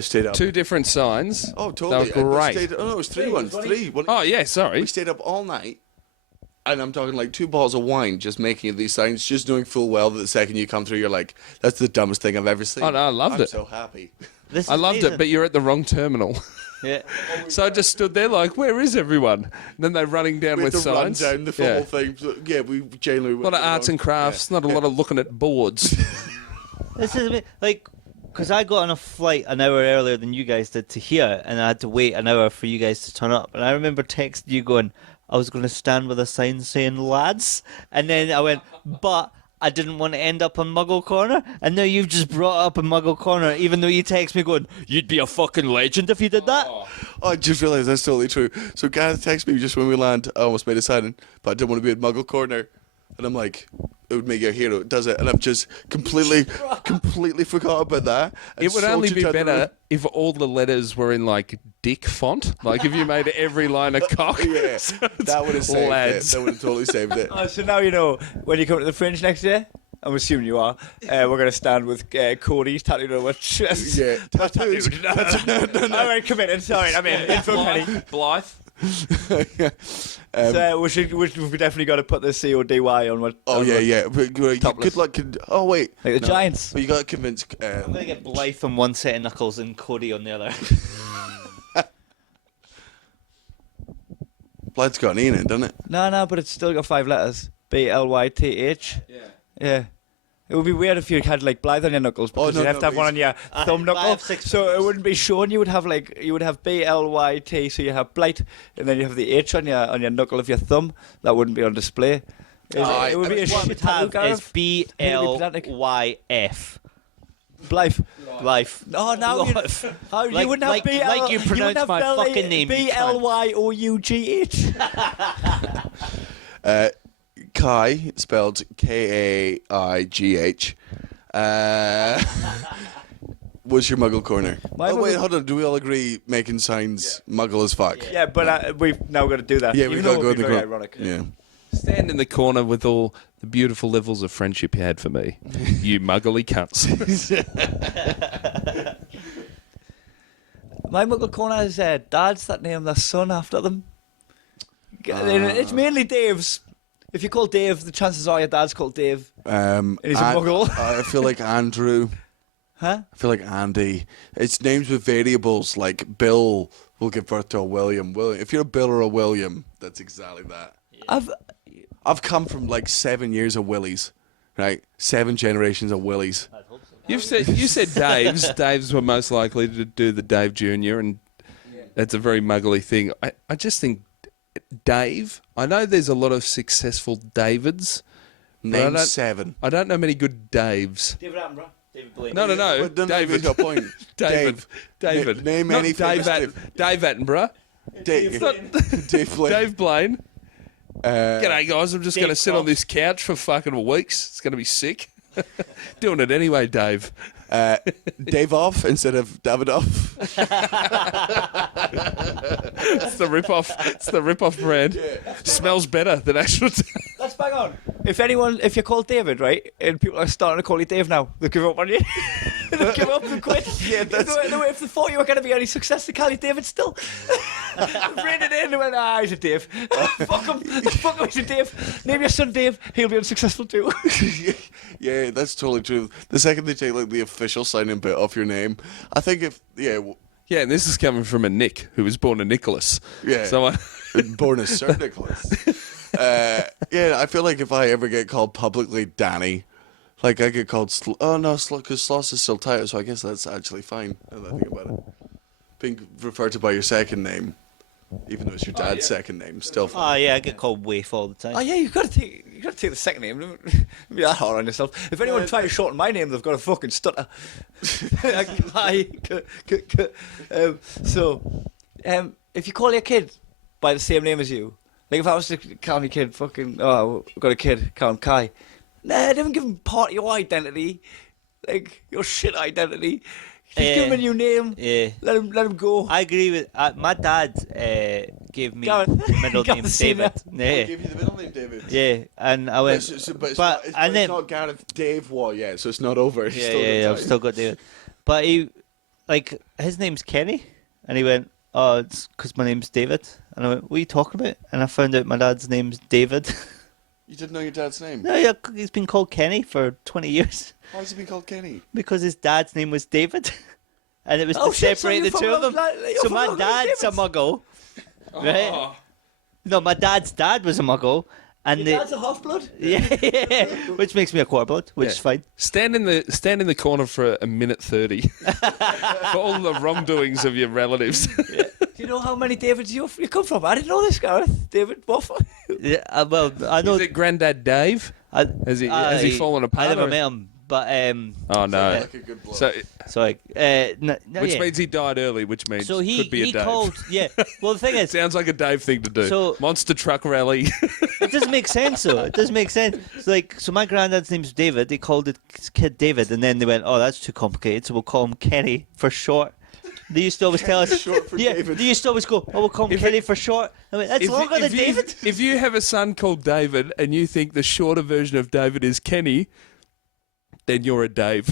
stayed up. 2 different signs. Oh, totally. That was great. It was 3 ones. 3. Oh yeah, sorry. We stayed up all night, and I'm talking like 2 bottles of wine, just making these signs, just knowing full well that the second you come through, you're like, that's the dumbest thing I've ever seen. Oh, no, I loved I'm it. so happy. This I is loved amazing. it, but you're at the wrong terminal. Yeah. So I just stood there like, where is everyone? And then they're running down We had with to run signs. down the whole thing. So, yeah, we generally A lot of arts and crafts, not a lot of looking at boards. This is like Because I got on a flight an hour earlier than you guys did to here, and I had to wait an hour for you guys to turn up. And I remember texting you going, I was going to stand with a sign saying lads. And then I went, but I didn't want to end up on Muggle Corner. And now you've just brought up a Muggle Corner, even though you text me going, you'd be a fucking legend if you did that. Oh, I just realised that's totally true. So Gareth texted me just when we land. I almost made a signing, but I didn't want to be at Muggle Corner. And I'm like, it would make you a hero, does it? And I've just completely forgot about that. And It would only be better if all the letters were in like dick font. Like if you made every line a cock. Yeah, So that would have it's saved lads. it. That would have totally saved it. Oh, so now you know when you come to the Fringe next year. I'm assuming you are. We're going to stand with Cody's tattooed on our chest. Yeah, tattoos. No. All right, committed. Sorry, I'm in. Info penny. Blythe. So we've definitely got to put the CODY on what. Oh on yeah, what- yeah. But, Topless. good luck. Oh wait, Like the Giants. But you got to convince. I'm going to get Blythe on one set of knuckles and Cody on the other. Blythe's got an E in it, doesn't it? No, but it's still got 5 letters. BLYTH. Yeah. It would be weird if you had like Blythe on your knuckles because no, you'd have no, to have one on your thumb I knuckle. have 6 So it fingers. wouldn't be shown. You would have BLYT. So you have Blight, and then you have the H on your knuckle of your thumb. That wouldn't be on display. It would be a What I shit would tattoo, have Gareth. is BLYF. Blythe. Life. Oh, now you Like- wouldn't have like- BL. like you pronounce wouldn't have my fucking name, you BLYOUGH. Kai, spelled KAIGH. What's your Muggle corner? My Wait, Muggle- hold on. Do we all agree making signs Muggle as fuck? Yeah, but we've now got to do that. Yeah, Even we've though got to go it in would the be very corner. ironic. Yeah. Stand in the corner with all the beautiful levels of friendship you had for me. You muggly cunts. My Muggle corner is dads that name their son after them. It's mainly Dave's. If you call Dave, the chances are your dad's called Dave. And he's a Muggle. I feel like Andrew. Huh? I feel like Andy. It's names with variables like Bill will give birth to a William. If you're a Bill or a William, that's exactly that. I've come from like 7 years of Willies, right? 7 generations of Willies. You said Dave's. Dave's were most likely to do the Dave Jr. and that's a very muggly thing. I just think Dave. I know there's a lot of successful Davids. but I Name don't- 7. I don't know many good Daves. David Attenborough. David Blaine. No. But then David. there's no point. David. David. Name Not any Dave, famous Dave Attenborough. Dave. Not Dave Blaine. Dave Blaine. Uh, G'day, guys. I'm just Dave going to sit on Cross. this couch for fucking weeks. It's going to be sick. Doing it anyway, Dave. Dave off instead of Davidoff. It's the rip-off. It's the rip-off brand. Smells better than actual Dave. That's bang on. If you're called David, right, and people are starting to call you Dave now, they'll give up on you. They'll give up and quit. Yeah, that's- If they thought you were going to be any success, they call you David still. Read it in and went, he's a Dave. Fuck him. Fuck him, he's a Dave. Name your son Dave, he'll be unsuccessful too. Yeah, that's totally true. The second they take like the official signing bit off your name, I think Yeah, and this is coming from a Nick who was born a Nicholas. Yeah. So born as Sir Nicholas. Yeah, I feel like if I ever get called publicly Danny, like I get called because Sloss is still title, so I guess that's actually fine. Now that I think about it, being referred to by your second name, even though it's your dad's second name, still fine. Oh yeah, I get called Waif all the time. Oh yeah, you've got to take the second name. Don't be that hard on yourself. If anyone tries to shorten my name, they've got a fucking stutter. If you call your kid by the same name as you, like if I was to call my kid fucking, I've got a kid, call him Kai. Nah, don't give him part of your identity, like your shit identity. Just give him a new name. Yeah. Let him go. I agree with my dad. Gave me Gareth. the middle name Gareth Senior. David. Yeah, Give you the middle name, David. yeah, and I went. But it's but and then not Gareth Dave Wall yet, so it's not over. It's yeah, still yeah, got I've time. still got David. But he, like, his name's Kenny, and he went, "Oh, it's because my name's David." And I went, "What are you talking about?" And I found out my dad's name's David. You didn't know your dad's name? No, yeah, he's been called Kenny for 20 years Why has he been called Kenny? because his dad's name was David, and it was Oh, to shit, so separate you're the from two of them. you're So from my Local dad's a Davids. muggle, right? No, my dad's dad was a muggle, And Your dad's a half blood. yeah, which makes me a quarter blood, which is fine. Stand in the corner for a minute 30 for all the wrongdoings of your relatives. Do you know how many Davids you come from? I didn't know this, Gareth. David Wofff. Yeah, well, I know. Is it Granddad Dave? Has he fallen apart? I never or- met him, but Oh no! Like a good bloke. So, sorry. No, which yeah. means he died early, which means So he could be a Dave. called. Yeah. Well, the thing is, Sounds like a Dave thing to do. So- Monster truck rally. it doesn't make sense though. It doesn't make sense. It's like, so my granddad's name's David. They called his kid David, and then they went, "Oh, that's too complicated, so we'll call him Kenny for short." They used to always tell us, Short for yeah. David. They used to always go, "Oh, we'll call him Kenny for short." I mean, that's longer than David. If you have a son called David and you think the shorter version of David is Kenny, then you're a Dave.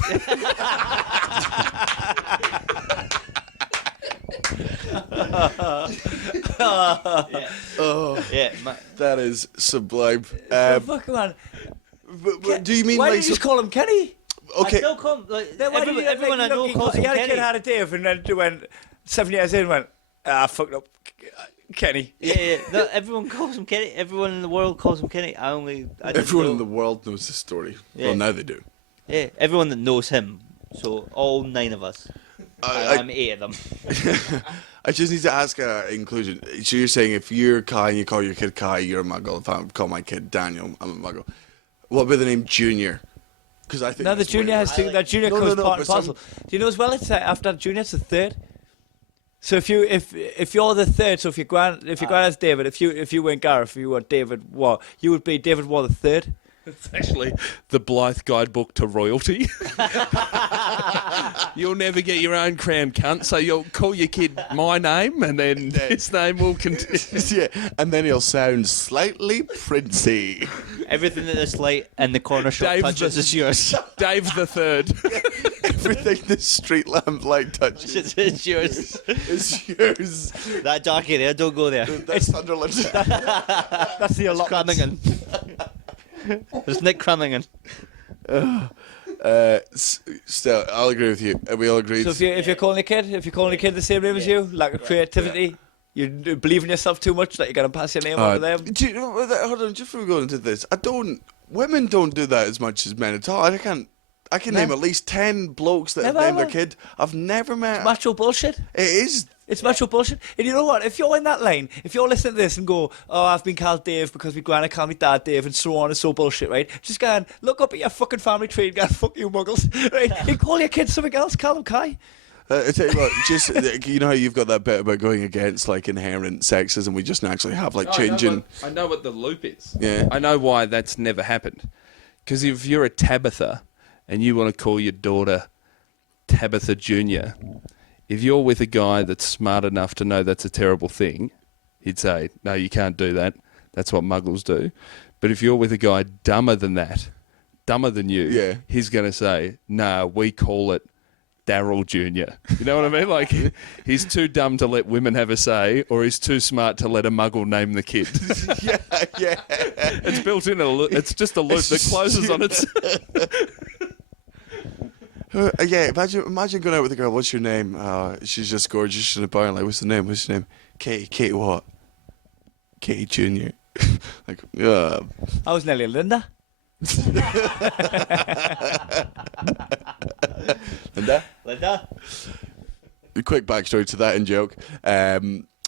Yeah. That is sublime. Fuck man. But do you mean Why like did you just call him Kenny? okay? I still call like, Then why did you everyone I know calls him You had a Kenny. kid had a Dave, and then you went 7 years in, went fucked up, Kenny. Yeah. No, everyone calls him Kenny. Everyone in the world calls him Kenny. I just Everyone know- in the world knows this story. Yeah. Well, now they do. Yeah, everyone that knows him. So all 9 of us. I'm 8 of them. I just need to ask inclusion. So you're saying if you're Kai and you call your kid Kai, you're a muggle. If I call my kid Daniel, I'm a muggle. What about the name Junior? Because I think No, the that's junior way has worse. to. That junior No, comes no, part but and parcel. Do you know as well? It's after junior, it's the third. So if you're the third, so if your granddad's David, if you weren't Gareth, if you were David War, you would be David War the third. It's actually the Blythe guidebook to royalty. You'll never get your own crown, cunt, so you'll call your kid my name and then his name will continue. Yeah, and then he'll sound slightly princey. Everything that this light and the corner shop Dave touches the- is yours. Dave the Third. Everything the street lamp light touches It's yours. is yours. That dark area, don't go there. That's Sunderland. That's the allotment. Crammingen. There's Nick Crammingen. Still, I'll agree with you. We all agree. So if you're calling a kid the same name as you, lack of creativity, you believe in yourself too much that you're gonna pass your name on to them. Do you know, hold on, just before we go into this, women don't do that as much as men at all. I can name at least 10 blokes that have Never named their ever. kid. I've never met. Macho bullshit. It is. It's macho bullshit. And you know what? If you're in that line, if you're listening to this and go, "Oh, I've been called Dave because my granny called me Dad Dave," and so on and so bullshit, right? Just go and look up at your fucking family tree and go, "Fuck you, muggles," right? You call your kid something else. Call them Kai. I tell you what, just you know how you've got that bit about going against like inherent sexism. We just naturally have like changing. I know what the loop is. Yeah. I know why that's never happened. Because if you're a Tabitha and you want to call your daughter Tabitha Junior, if you're with a guy that's smart enough to know that's a terrible thing, he'd say, "No, you can't do that. That's what muggles do." But if you're with a guy dumber than that, dumber than you, Yeah. he's going to say, "No, we call it Daryl Jr." You know what I mean? Like, he's too dumb to let women have a say, or he's too smart to let a muggle name the kid. Yeah. It's built in it's just a loop that closes on its. Yeah, imagine going out with a girl. What's your name? She's just gorgeous. She's in a bar. Like, what's the name? What's your name? Katie. Katie what? Katie Junior. Like, I was nearly Linda. Linda? A quick backstory to that in joke.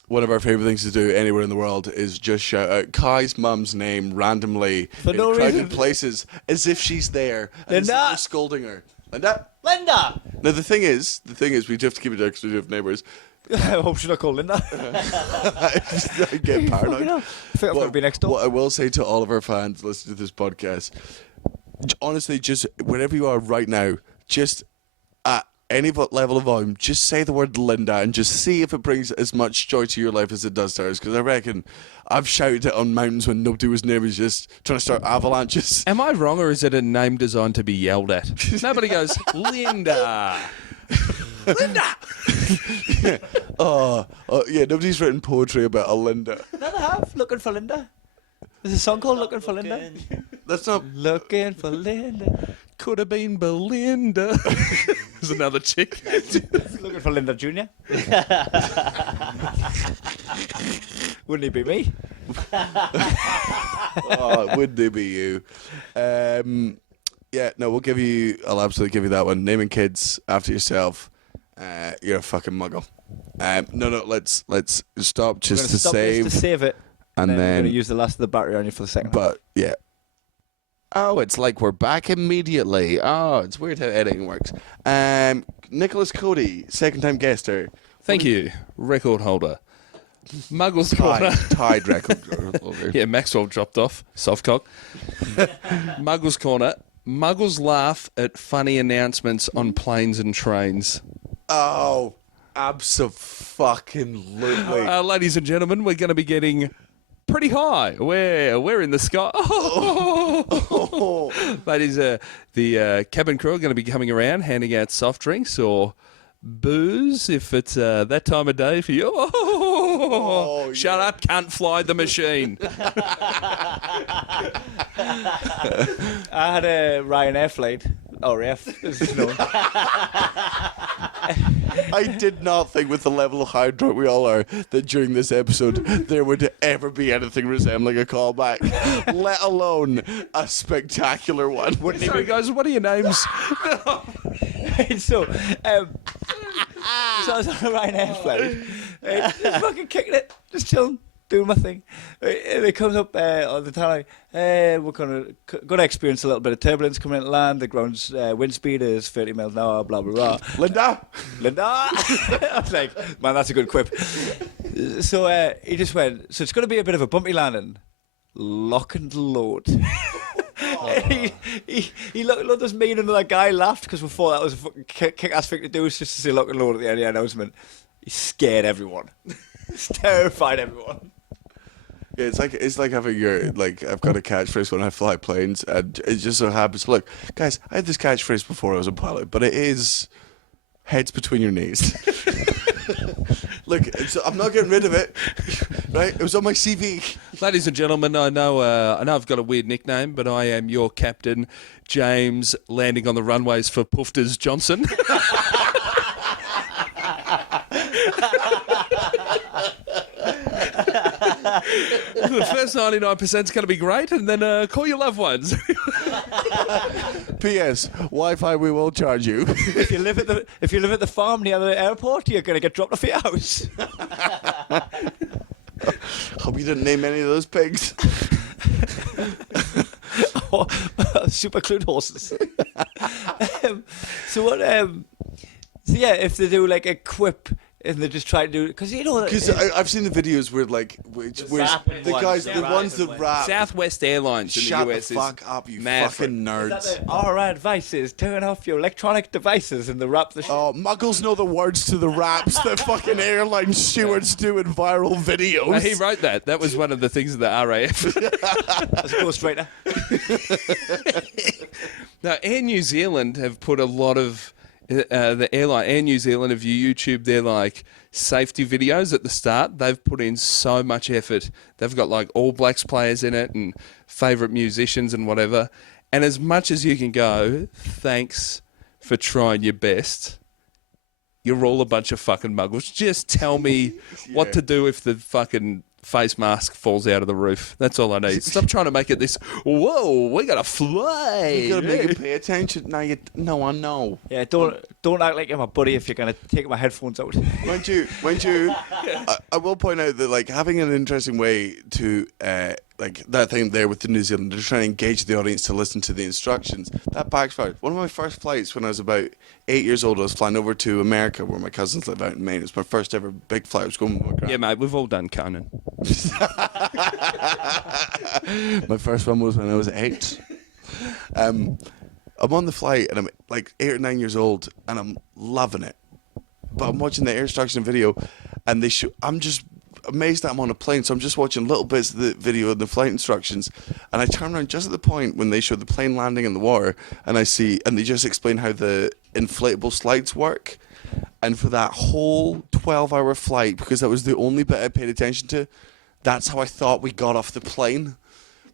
One of our favourite things to do anywhere in the world is just shout out Kai's mum's name randomly For in no crowded reason. places as if she's there. And as if Linda! we're scolding her. Linda! Linda! Now the thing is, we do have to keep it down because we do have neighbours. I hope she's not called Linda. I get Fucking paranoid. hell. I think I'm going to be next door. What I will say to all of our fans listening to this podcast, honestly, just wherever you are right now, just at any level of volume, just say the word Linda and just see if it brings as much joy to your life as it does to ours. Because I reckon I've shouted it on mountains when nobody was near me, just trying to start avalanches. Am I wrong, or is it a name designed to be yelled at? Nobody goes, Linda. Linda! Yeah, nobody's written poetry about a Linda. No, they have. Looking for Linda. There's a song called Looking for Linda. That's not. Looking for Linda. Could have been Belinda. There's another chick. Looking for Linda Jr. Wouldn't he be me? Oh, wouldn't they be you? Yeah, no, I'll absolutely give you that one. Naming kids after yourself. You're a fucking muggle. No, let's stop just to stop save. this to save it, and we're then going to use the last of the battery on you for the second. But yeah. Oh, it's like we're back immediately. Oh, it's weird how editing works. Nicholas Cody, second time guester. Thank you, record holder. Muggles Corner. Tied record holder. Yeah, Maxwell dropped off. Soft cock. Muggles Corner. Muggles laugh at funny announcements on planes and trains. Oh, abso-fucking-lutely. Ladies and gentlemen, we're going to be getting pretty high. We're in the sky. Ladies, the cabin crew are going to be coming around handing out soft drinks or booze if it's that time of day for you. Shut up, can't fly the machine. I had a Ryanair flight. RAF. I did not think, with the level of how drunk we all are, that during this episode there would ever be anything resembling a callback, let alone a spectacular one. Sorry, guys, what are your names? So I was on a Ryanair flight, just fucking kicking it, just chilling, doing my thing. And it comes up on the time, we're going to experience a little bit of turbulence coming into land. The ground's wind speed is 30 miles an hour, blah, blah, blah. Linda! I was like, man, that's a good quip. So he just went, so it's going to be a bit of a bumpy landing. Lock and load. He looked at us, me and another guy laughed because we thought that was a fucking kick-ass thing to do, was just to say lock and load at the end of the announcement. He scared everyone. He's terrified everyone. Yeah, it's like having your, like, I've got a catchphrase when I fly planes, and it just so happens, look, guys, I had this catchphrase before I was a pilot, but it is heads between your knees. Look, I'm not getting rid of it, right? It was on my CV. Ladies and gentlemen, I know I've got a weird nickname, but I am your captain, James, landing on the runways for Poofters Johnson. The first 99% is going to be great, and then call your loved ones. P.S. Wi-Fi, we will charge you. If you live at the farm near the airport, you're going to get dropped off your house. Hope you didn't name any of those pigs. Super clued horses. So yeah, if they do like a quip and they just try to do, because I've seen the videos where like the guys, the ones that rap. Southwest Airlines in Shut the US the fuck up, you mad for fucking nerds. our advice is turn off your electronic devices and the rap the shit. Oh, muggles know the words to the raps that fucking airline stewards do in viral videos. He wrote that. That was one of the things of the RAF. That's a ghostwriter. Now, Air New Zealand have put a lot of the airline, Air New Zealand, if you YouTube their like safety videos at the start, they've put in so much effort. They've got like All Blacks players in it and favourite musicians and whatever. And as much as you can go, thanks for trying your best. You're all a bunch of fucking muggles. Just tell me what to do if the fucking face mask falls out of the roof. That's all I need. Stop trying to make it this, whoa, we gotta fly. You gotta make it pay attention. Now I know. Yeah, don't act like you're my buddy if you're gonna take my headphones out. Mind you, I will point out that like having an interesting way to like that thing there with the New Zealand, they're trying to engage the audience to listen to the instructions. That backfired. One of my first flights when I was about 8 years old, I was flying over to America where my cousins live out in Maine. It was my first ever big flight. I was going with my grand. Yeah, mate, we've all done Conan. My first one was when I was 8. I'm on the flight and I'm like 8 or 9 years old and I'm loving it. But I'm watching the air instruction video and I'm just amazed that I'm on a plane, so I'm just watching little bits of the video and the flight instructions, and I turn around just at the point when they show the plane landing in the water, and they just explain how the inflatable slides work. And for that whole 12-hour flight, because that was the only bit I paid attention to, that's how I thought we got off the plane.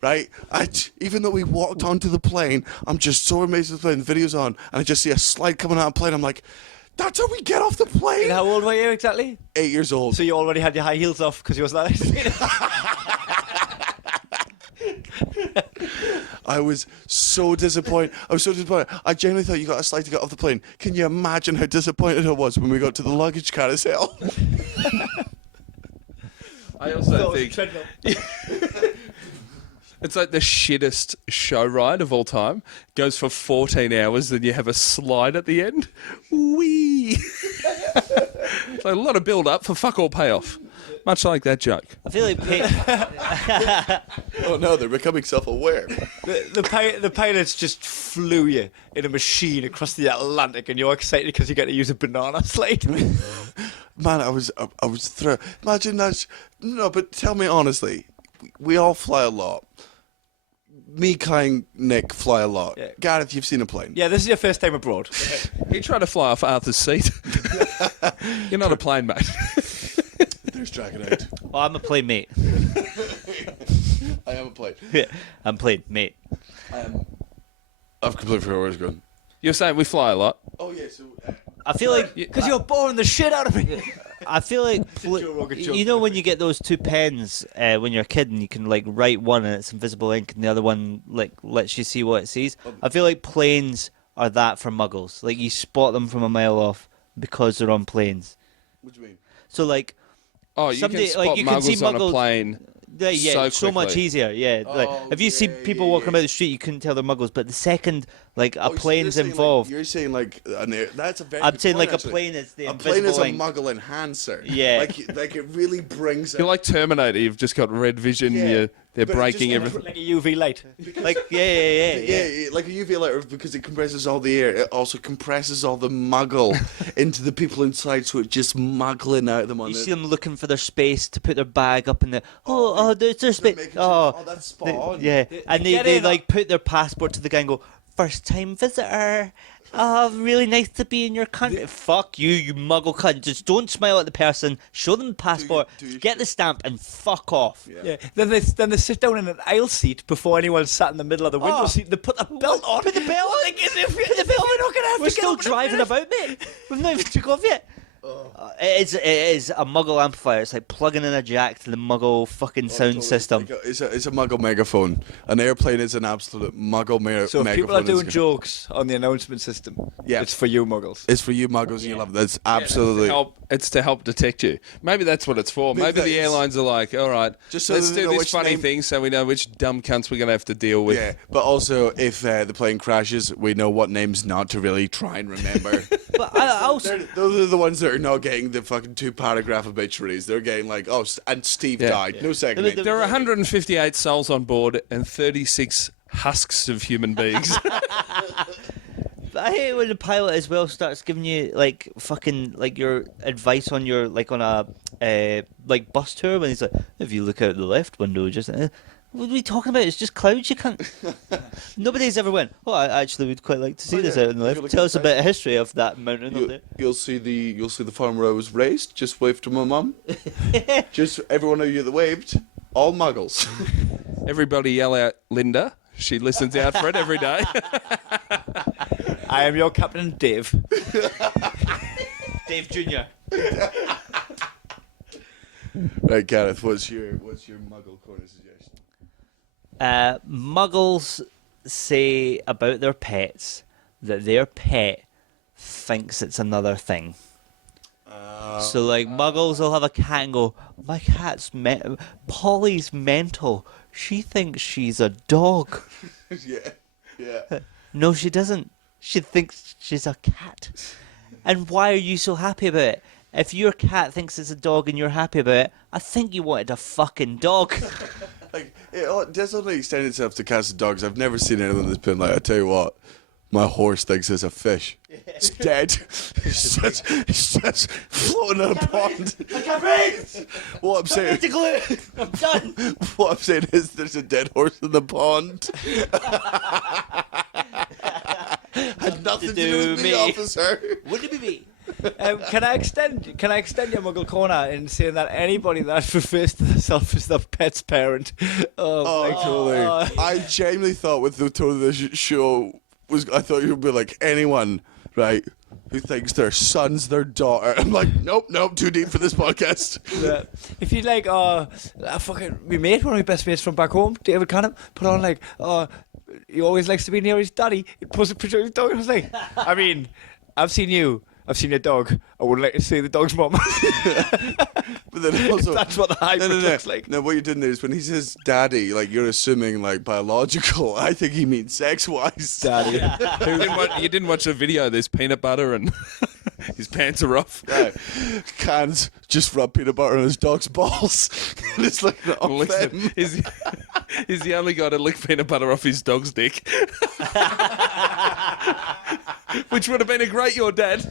Right? Even though we walked onto the plane, I'm just so amazed at the plane. The video's on, and I just see a slide coming out of the plane. I'm like, that's how we get off the plane. And how old were you exactly? 8 years old. So you already had your high heels off because you was that. I was so disappointed. I genuinely thought you got a slide to get off the plane. Can you imagine how disappointed I was when we got to the luggage carousel? I also think it's like the shittest show ride of all time. Goes for 14 hours, then you have a slide at the end. Whee! So a lot of build up for fuck all payoff. Much like that joke. I feel like Oh no, they're becoming self-aware. The pilots just flew you in a machine across the Atlantic, and you're excited because you get to use a banana slide. Man, I was thrilled. Imagine that. No, but tell me honestly, we all fly a lot. Me, Kai, and Nick fly a lot. Yeah. Gareth, you've seen a plane. Yeah, this is your first time abroad. He tried to fly off Arthur's seat. You're not a plane mate. There's dragging out. well, I'm a plane mate. I am a plane. Yeah, I'm plane mate. I've completely forgot where I was going. You're saying we fly a lot. Oh yeah, so I feel like Because you're boring the shit out of me. I feel like Joe Rogan joke. you know when you get those two pens when you're a kid and you can like write one and it's invisible ink and the other one like lets you see what it sees. I feel like planes are that for muggles. Like you spot them from a mile off because they're on planes. what do you mean? So like Oh, you Somebody- can spot like, you can see muggles on a muggles- plane. yeah, so much quickly. easier. Yeah, like if you see people walking about the street, you couldn't tell they're muggles. But the second like a Oh, so plane's you're saying, involved, Like, you're saying like that's a very. I'm good saying point, like actually. a plane is the A plane is invisible a ink. muggle enhancer. Yeah. like it really brings. You're like Terminator. You've just got red vision. Yeah. They're But it breaking just- everything. Like a UV light. Like yeah. Yeah, like a UV light because it compresses all the air. It also compresses all the muggle into the people inside, so it's just muggling out of them on You the. see them looking for their space to put their bag up in the. Oh, there's their space. making sure- Oh, oh, that's spot they- on. yeah. And get they in like put their passport to the guy and go, first time visitor. Oh, really nice to be in your country. Fuck you, you muggle cunt. Just don't smile at the person. Show them the passport. do your Get the stamp and fuck off. Yeah. Then they sit down in an aisle seat before anyone sat in the middle of the window Oh. seat. They put the belt on. Put the belt on. Like as if we're not gonna have We're to still get driving about, mate. We've not even took off yet. It is a muggle amplifier. It's like plugging in a jack to the muggle fucking sound system. Like it's a muggle megaphone. An airplane is an absolute muggle So if megaphone. people are doing It's- jokes on the announcement system, Yeah. it's for you muggles. It's for you muggles and you love it. That's absolutely. It's to help detect you. Maybe that's what it's for. Maybe Maybe that the is- airlines are like, all right, Just so let's they do know this which funny name- thing so we know which dumb cunts we're going to have to deal with. Yeah, but also if the plane crashes, we know what names not to really try and remember. But I also Those are the ones that are not getting the fucking 2-paragraph obituaries. They're getting like, oh, and Steve Yeah. died. No second. There- mate. There are 158 souls on board and 36 husks of human beings. I hate it when the pilot as well starts giving you like fucking like your advice on your like on a like bus tour when he's like, if you look out the left window, just what are we talking about? It's just clouds. You can't. Nobody's ever went. Oh, I actually would quite like to see Oh, this yeah. out on the If left. you look Tell us a outside- bit of history of that mountain up there. You'll see the farm where I was raised. Just wave to my mum. Just everyone of you that waved, all muggles. Everybody yell out, Linda. She listens out for it every day. I am your captain, Dave. Dave Jr. Right, Gareth, what's your muggle corner suggestion? Muggles say about their pets that their pet thinks it's another thing. So, like, Muggles will have a cat and go, my cat's Polly's mental. She thinks she's a dog. yeah. No, she doesn't. She thinks she's a cat. And why are you so happy about it? If your cat thinks it's a dog and you're happy about it, I think you wanted a fucking dog. Like it does only extend itself to cats and dogs. I've never seen anyone that's been like, I tell you what, my horse thinks it's a fish. It's dead. It's just floating in a pond. I can't breathe! What I'm saying, to glue! I'm done! what I'm saying is, there's a dead horse in the pond. Had nothing to do with me, officer. Wouldn't it be me? Can I extend your muggle corner in saying that anybody that refers to themselves as their pet's parent? Oh, totally. I genuinely thought with the tone of this show I thought you would be like anyone, right, who thinks their son's their daughter. I'm like, nope, too deep for this podcast. Yeah. If you like, fucking, we mate, one of my best mates from back home, David Cannon, put on like, he always likes to be near his daddy. He posts a picture of his dog. And I was like, I mean, I've seen you. I've seen your dog. I would like to see the dog's mum. But then also, That's what the hybrid looks like. No, what you're doing there is when he says daddy, like you're assuming like biological. I think he means sex-wise. Daddy. You didn't watch the video. There's peanut butter and his pants are off. Yeah. Cans just rub peanut butter on his dog's balls. And it's like the Licks it. He's the only guy to lick peanut butter off his dog's dick. Which would have been a great your dad.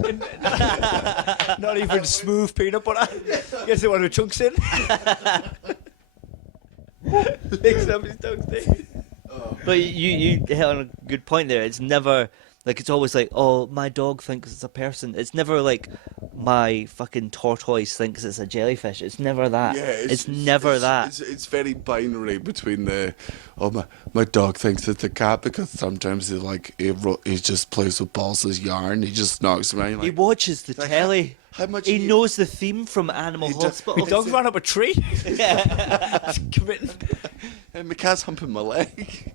Not even smooth peanut butter. Gets the one with chunks in. Licks up his dog's dick. But you hit on a good point there. It's never like it's always like, oh, my dog thinks it's a person. It's never like my fucking tortoise thinks it's a jellyfish. It's never that. Yeah, it's never that. It's very binary between my dog thinks it's a cat because sometimes he just plays with balls as yarn. He just knocks around. He Like, watches the telly. how much He are you- knows the theme from Animal He does- Hospital. My dog ran up a tree. Yeah. Committing. And my cat's humping my leg.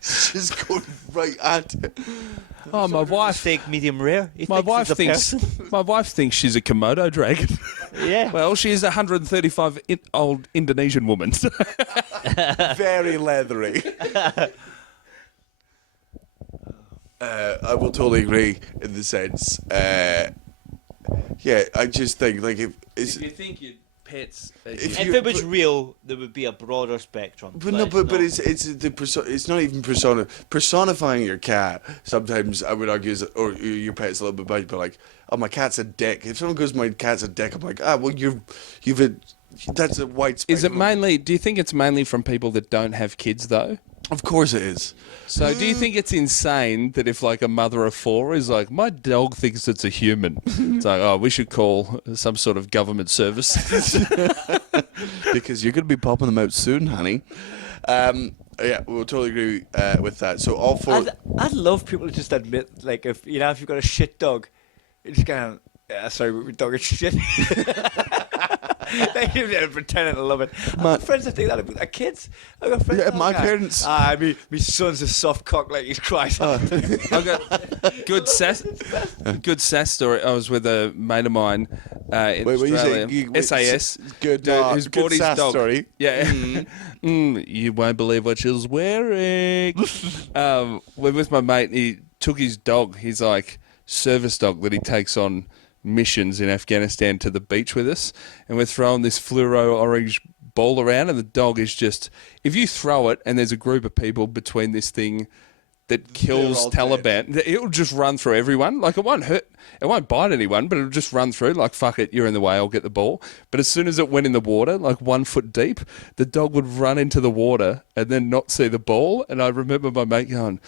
Just going right at it. Oh, my wife. Steak medium rare. He My thinks wife it's a thinks. person. My wife thinks she's a Komodo dragon. Yeah. Well, she is a 135-old Indonesian woman. Very leathery. I will totally agree in the sense. Yeah, I just think like if it's. you think your pets. If If you- it was but- real, there would be a broader spectrum. But no, but it's not even personifying your cat. Sometimes I would argue, or your pet's a little bit bad, but like, oh, my cat's a dick. If someone goes, my cat's a dick, I'm like, well, that's a wide spectrum. Is it mainly? Do you think it's mainly from people that don't have kids though? Of course it is. So do you think it's insane that if like a mother of four is like, my dog thinks it's a human, it's like, oh, we should call some sort of government service. Because you're going to be popping them out soon, honey. Yeah, we'll totally agree with that. So all four. I'd love people to just admit, like, if you've got a shit dog, you just kind of, yeah, sorry, my dog is shit. They're pretending to love it. I've got friends that think that about their kids. I've got friends. Yeah, that my go, parents- my son's a soft cock like he's Christ. I've got good sass story. I was with a mate of mine in Wait, what you Australia. say? SAS. Good, who's good bought his sass dog. story. Yeah. You won't believe what she's wearing. We're with my mate. He took his dog. He's like service dog that he takes on missions in Afghanistan to the beach with us, and we're throwing this fluoro orange ball around, and the dog is just, if you throw it and there's a group of people between this thing that kills all Taliban, it'll just run through everyone. Like, it won't hurt, it won't bite anyone, but it'll just run through, like, fuck it, you're in the way, I'll get the ball. But as soon as it went in the water, like 1 foot deep, the dog would run into the water and then not see the ball. And I remember my mate going,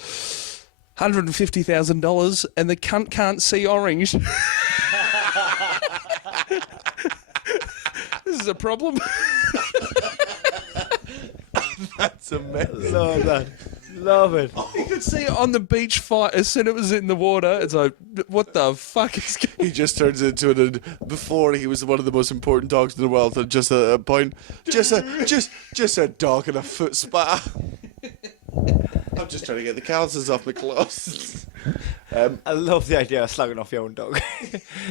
$150,000 and the cunt can't see orange. This is a problem. That's amazing. Love that. Love it. You could see it on the beach fight as soon as it was in the water. It's like, what the fuck is going on? He just turns into it. And before he was one of the most important dogs in the world, and just at a point, just a dog in a foot spa. I'm just trying to get the calluses off my clothes. I love the idea of slagging off your own dog.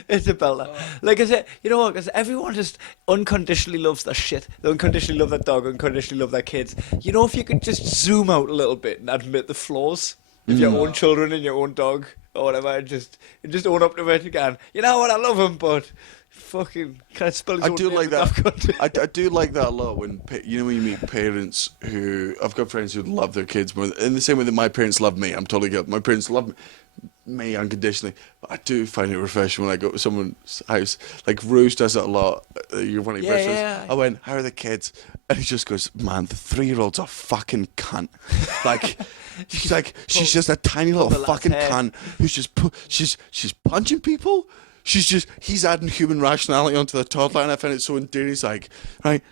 It's a belter. Like I said, you know what? Because everyone just unconditionally loves their shit. They unconditionally love their dog, unconditionally love their kids. You know, if you could just zoom out a little bit and admit the flaws of your own children and your own dog or whatever, and just own up to it again. You know what? I love him, but fucking can't spell his I own do name like in that. country. I do like that a lot when you meet parents who, I've got friends who love their kids more in the same way that my parents love me. I'm totally good. My parents love me unconditionally, but I do find it refreshing when I go to someone's house. Like Rouge does it a lot. You're one of your best friends. Yeah. I went, how are the kids? And he just goes, man, the 3-year-old's a fucking cunt. Like, she's just a tiny little the lat's fucking hair. cunt who's just she's punching people. He's adding human rationality onto the toddler, and I find it so endearing. He's like, right,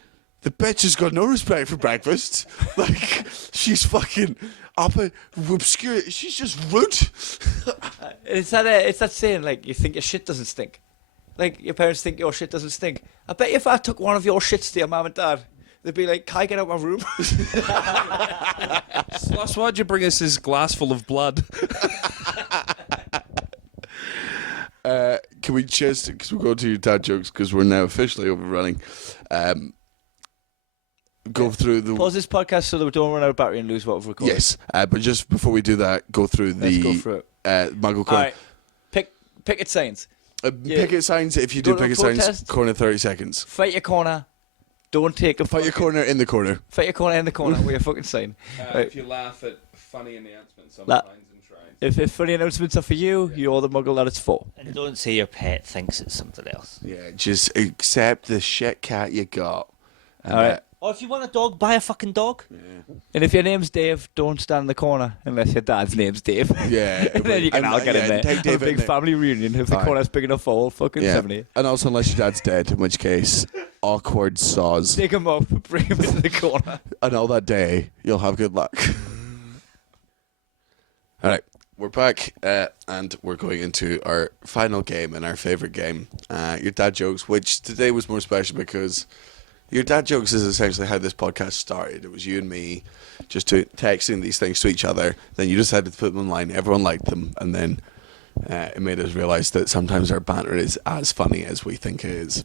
the bitch has got no respect for breakfast. Like, she's fucking up at obscure. She's just rude. It's that saying, like, you think your shit doesn't stink. Like, your parents think your shit doesn't stink. I bet you if I took one of your shits to your mum and dad, they'd be like, "Kai, get out of my room." Sloss, why'd you bring us this glass full of blood? Can we just, because we're going to your dad jokes, because we're now officially overrunning, go through the... Pause this podcast so that we don't run out of battery and lose what we've recorded. Yes, but just before we do that, go through Let's the go through it. Muggle All corner. right. Picket signs. Picket signs, if you do Go to a picket signs, protest. corner 30 seconds. Fight your corner. Don't take a Fight your corner in the corner. Fight your corner in the corner with your fucking sign. Right. If you laugh at funny announcements on La- planes and trains. If funny announcements are for you, you're the muggle that it's for. And don't say your pet thinks it's something else. Yeah, just accept the shit cat you got. And, All right. Or if you want a dog, buy a fucking dog. And if your name's Dave, don't stand in the corner unless your dad's name's Dave. Yeah. And then you can all get in there. Take Have David a big in there. family reunion if the Fine. corner's big enough for all fucking Yeah. 70. And also, unless your dad's dead, in which case, awkward saws. Dig him up, bring him into the corner. And all that day, you'll have good luck. All right, we're back, and we're going into our final game and our favourite game, your dad jokes, which today was more special because your dad jokes is essentially how this podcast started. It was you and me just texting these things to each other. Then you decided to put them online. Everyone liked them, and then it made us realise that sometimes our banter is as funny as we think it is.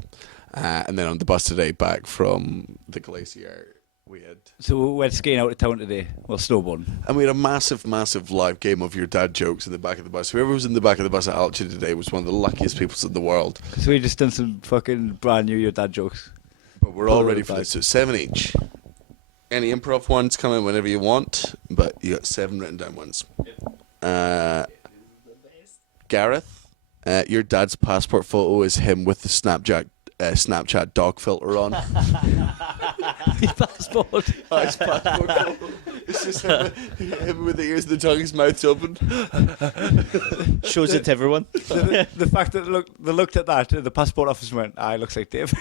And then on the bus today back from the glacier, we had... So we went skiing out of town today. Well, snowboarding. And we had a massive, massive live game of your dad jokes in the back of the bus. Whoever was in the back of the bus at altitude today was one of the luckiest people in the world. So we just done some fucking brand new your dad jokes. But we're all ready for this. So 7 each. Any improv ones come in whenever you want, but you got 7 written down ones. Gareth, your dad's passport photo is him with the Snapchat dog filter on. His passport. His passport photo. It's just him with the ears and the tongue, his mouth's open. Shows it to everyone. The fact that they looked at that, the passport office went, "Ah, looks like Dave."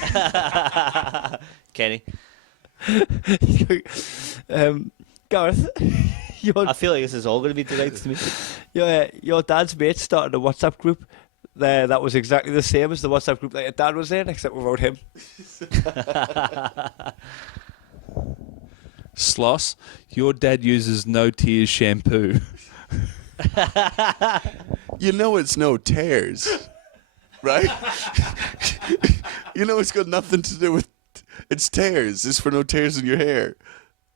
Kenny. Gareth, I feel like this is all going to be directed to me. your dad's mate started a WhatsApp group there that was exactly the same as the WhatsApp group that your dad was in, except without him. Sloss, your dad uses no tears shampoo. You know it's no tears, right? You know it's got nothing to do with... It's tears. It's for no tears in your hair.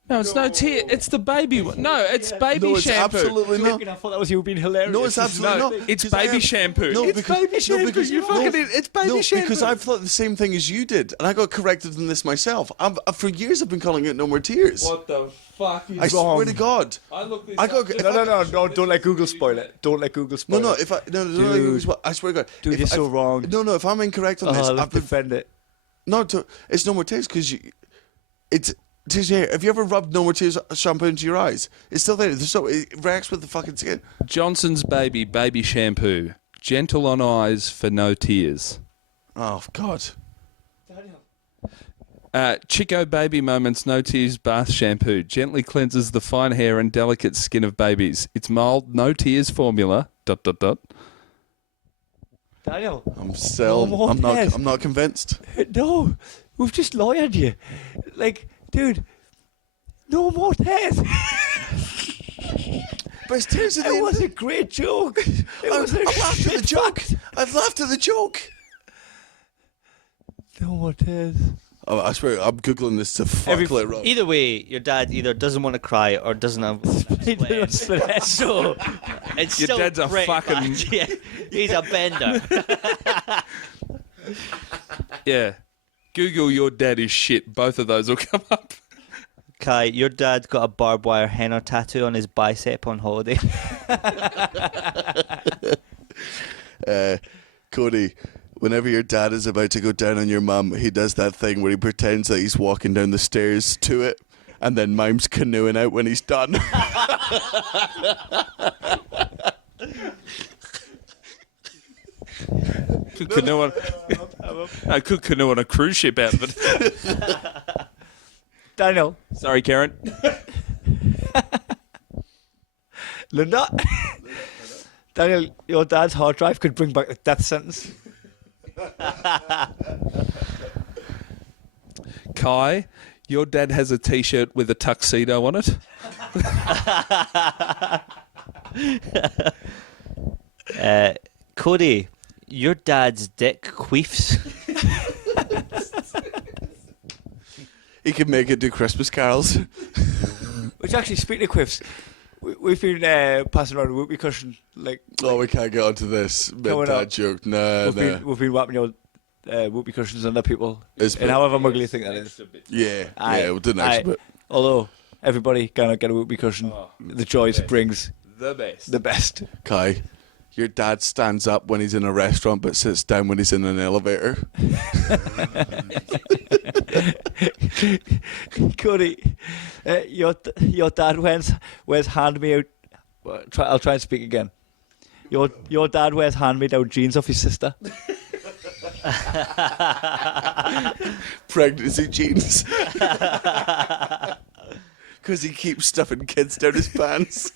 No, it's no tear. It's the baby one. No, it's baby No, it's shampoo. absolutely not. I thought that was you being hilarious. No, it's absolutely No, not. it's 'Cause I baby have- shampoo. No, It's because, baby shampoo. No, because You fucking it's baby shampoo. because I've thought the same thing as you did, and I got corrected on this myself. For years, I've been calling it no more tears. What the fuck is I swear to God. I look this I got- up. if No, don't let Google spoil it. Don't let Google spoil No, it. if I no, Dude. I swear to God, Dude, if you're so I've- wrong. No, if I'm incorrect on this, let's I've been defend it. no. It's no more tears because it's tears here. Have you ever rubbed no more tears shampoo into your eyes? It's still there. So it reacts with the fucking skin. Johnson's baby shampoo. Gentle on eyes for no tears. Oh God. Chico Baby Moments No Tears Bath Shampoo. Gently cleanses the fine hair and delicate skin of babies. It's mild, no tears formula. ... Daniel. I'm still. No more tears. I'm not convinced. No, we've just lawyered you. Like, dude, no more tears. But it's tears in the It end. was a great joke. It was a I've laughed at the shit joke. fact. I've laughed at the joke. No more tears. Oh, I swear, I'm googling this to fuck it wrong. Either way, your dad either doesn't want to cry or doesn't have sweat. So it's Your still dad's a pretty fucking- bad. Yeah, he's a bender. Yeah. Google your dad is shit. Both of those will come up. Kai, your dad got a barbed wire henna tattoo on his bicep on holiday. Cody, whenever your dad is about to go down on your mum, he does that thing where he pretends that he's walking down the stairs to it and then mimes canoeing out when he's done. Could canoe on, I could canoe on a cruise ship out of it. Daniel. Sorry, Karen. Linda. Daniel, your dad's hard drive could bring back the death sentence. Kai, Your dad has a T-shirt with a tuxedo on it. Cody, your dad's dick queefs. He can make it do Christmas carols. Which actually, speaking of quiffs, we've been passing around a whoopee cushion. Like, Oh, we can't get onto this we're mid-dad not. joke. No. we've been whapping your whoopee cushions on other people. It's And however mugly you think that is. Yeah, Aye, yeah, we'll do next aye. bit. Although, everybody cannot get a whoopee cushion. The joys it brings, The best. the best. Kai, your dad stands up when he's in a restaurant but sits down when he's in an elevator. Cody, your dad wears hand-me-out. I'll try and speak again. Your dad wears hand-me-down jeans off his sister. Pregnancy jeans. Because he keeps stuffing kids down his pants.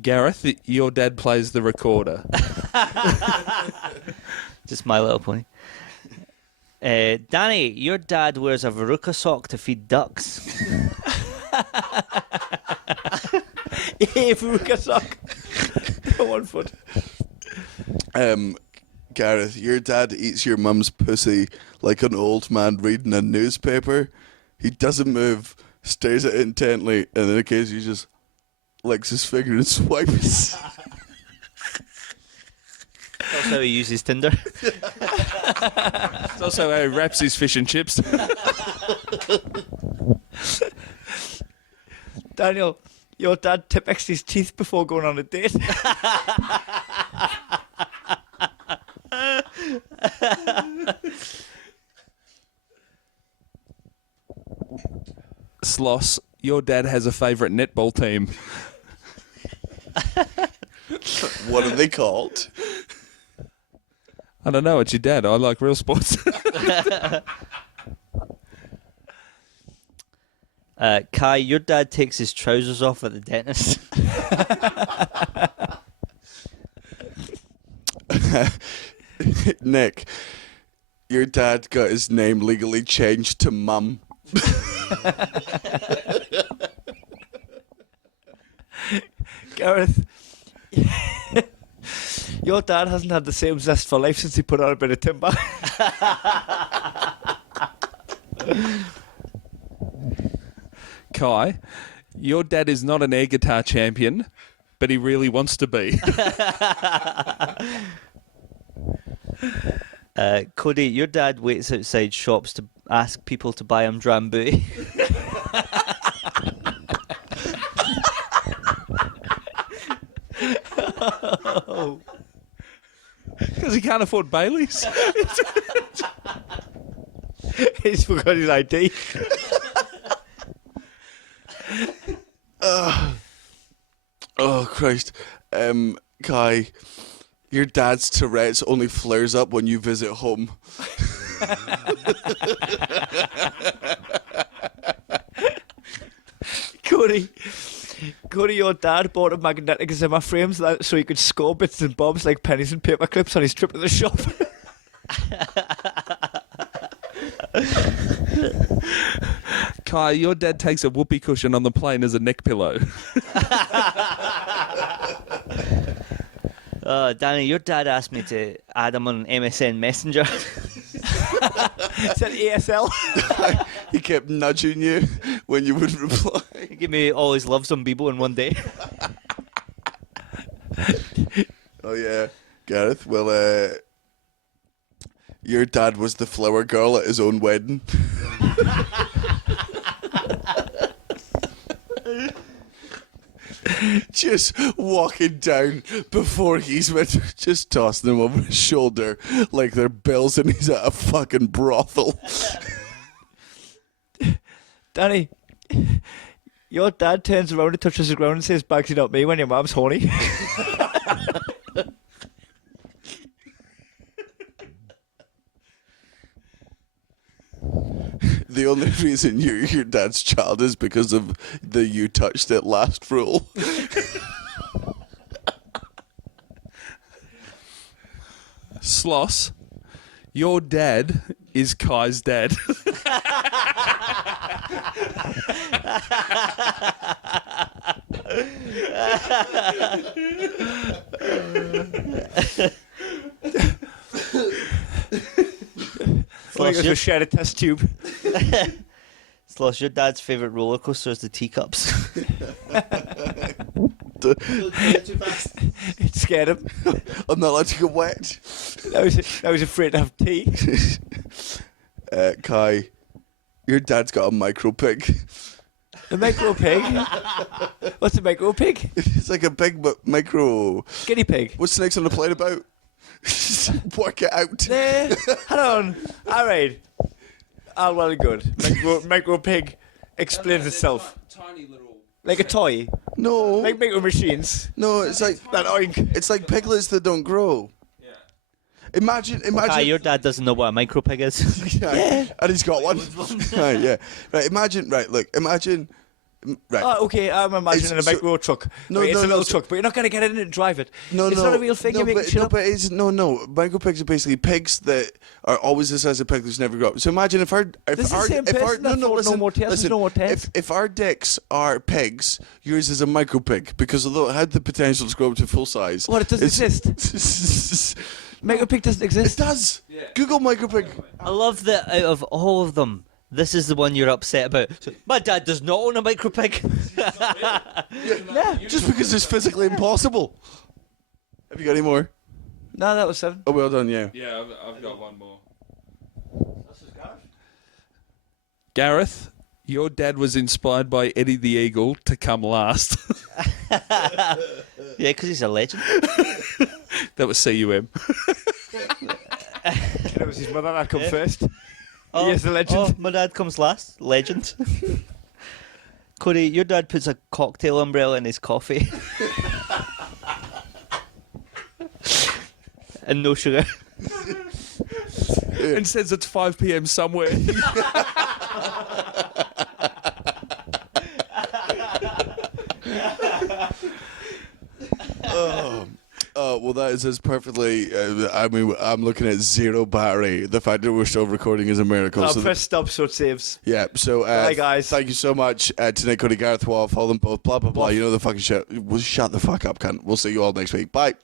Gareth, your dad plays the recorder. Just My Little Pony. Danny, your dad wears a Veruca sock to feed ducks. Veruca sock. 1 foot. Gareth, your dad eats your mum's pussy like an old man reading a newspaper. He doesn't move, stares at it intently, and then occasionally just licks his finger and swipes. That's how he uses Tinder. It's also how he wraps his fish and chips. Daniel, your dad Tipex his teeth before going on a date. Sloss, your dad has a favourite netball team. What are they called? I don't know, it's your dad. I like real sports. Kai, your dad takes his trousers off at the dentist. Nick, your dad got his name legally changed to Mum. Gareth, your dad hasn't had the same zest for life since he put on a bit of timber. Kai, your dad is not an air guitar champion, but he really wants to be. Cody, your dad waits outside shops to ask people to buy him drambuie. Because he can't afford Baileys. He's forgot his ID. Oh, Christ. Kai, your dad's Tourette's only flares up when you visit home. Cody, your dad bought a magnetic Zimmer frame so he could score bits and bobs like pennies and paper clips on his trip to the shop. Kai, your dad takes a whoopee cushion on the plane as a neck pillow. Danny, your dad asked me to add him on MSN Messenger. Said ASL. He kept nudging you when you would reply. He gave me all his loves on Bebo in one day. Oh, yeah. Gareth, well, your dad was the flower girl at his own wedding. Just walking down before he's went, just tossing them over his shoulder like they're bills and he's at a fucking brothel. Danny, your dad turns around and touches the ground and says, "Bagsy, not me," when your mum's horny. The only reason you're your dad's child is because of the "you touched it last" rule. Sloss, your dad is Kai's dad. I think we shared a test tube. Sloss, your dad's favourite roller coaster is the teacups. It scared him. I'm not allowed to get wet. I was afraid to have tea. Kai, your dad's got a micro pig. A micro pig? What's a micro pig? It's like a big but micro. Guinea pig. What's Snakes on the Plane about? Work it out. There. Hold on. All right. All well and good. Micro pig explains itself. Tiny little. Like a toy. No, Like micro machines. no, it's like That oink. it's like piglets that don't grow. Yeah. Imagine. Your dad doesn't know what a micro pig is. Yeah. And he's got one. Yeah. Right. Imagine. Right. Look. Imagine. Right. Oh, okay, I'm imagining It's a micro truck. No, Wait, it's no, a no, little so- truck, but you're not going to get in it and drive it. No, it's no, not a real thing. No, You're making but, shit no, up. but it's no. Micro pigs are basically pigs that are always the size of piglets never grow up. So imagine if This is the same person that thought no more tests, listen, no more tests. If our dicks are pigs, yours is a micro pig because although it had the potential to grow up to full size, What, it doesn't exist? exist. Micro pig doesn't It exist. does. Google micro pig. I love that out of all of them, this is the one you're upset about. So, my dad does not own a micro pig. Yeah. Just because it's physically impossible. Have you got any more? No, that was 7. Oh, well done. Yeah. Yeah, I've got one more. Gareth, your dad was inspired by Eddie the Eagle to come last. Yeah, because he's a legend. That was CUM. It was his mother that come first. Oh, He is the legend. Oh, my dad comes last. Legend. Cody, your dad puts a cocktail umbrella in his coffee. And no sugar. And says it's 5 p.m. somewhere. Well, that is as perfectly. I mean, I'm looking at 0 battery. The fact that we're still recording is a miracle. I'll So press stop so it saves. yeah. So, Bye, guys. Thank you so much to Nick, Cody, Gareth, Wofff, follow them both. Blah blah blah. You know the fucking shit. Well, shut the fuck up, cunt. We'll see you all next week. Bye.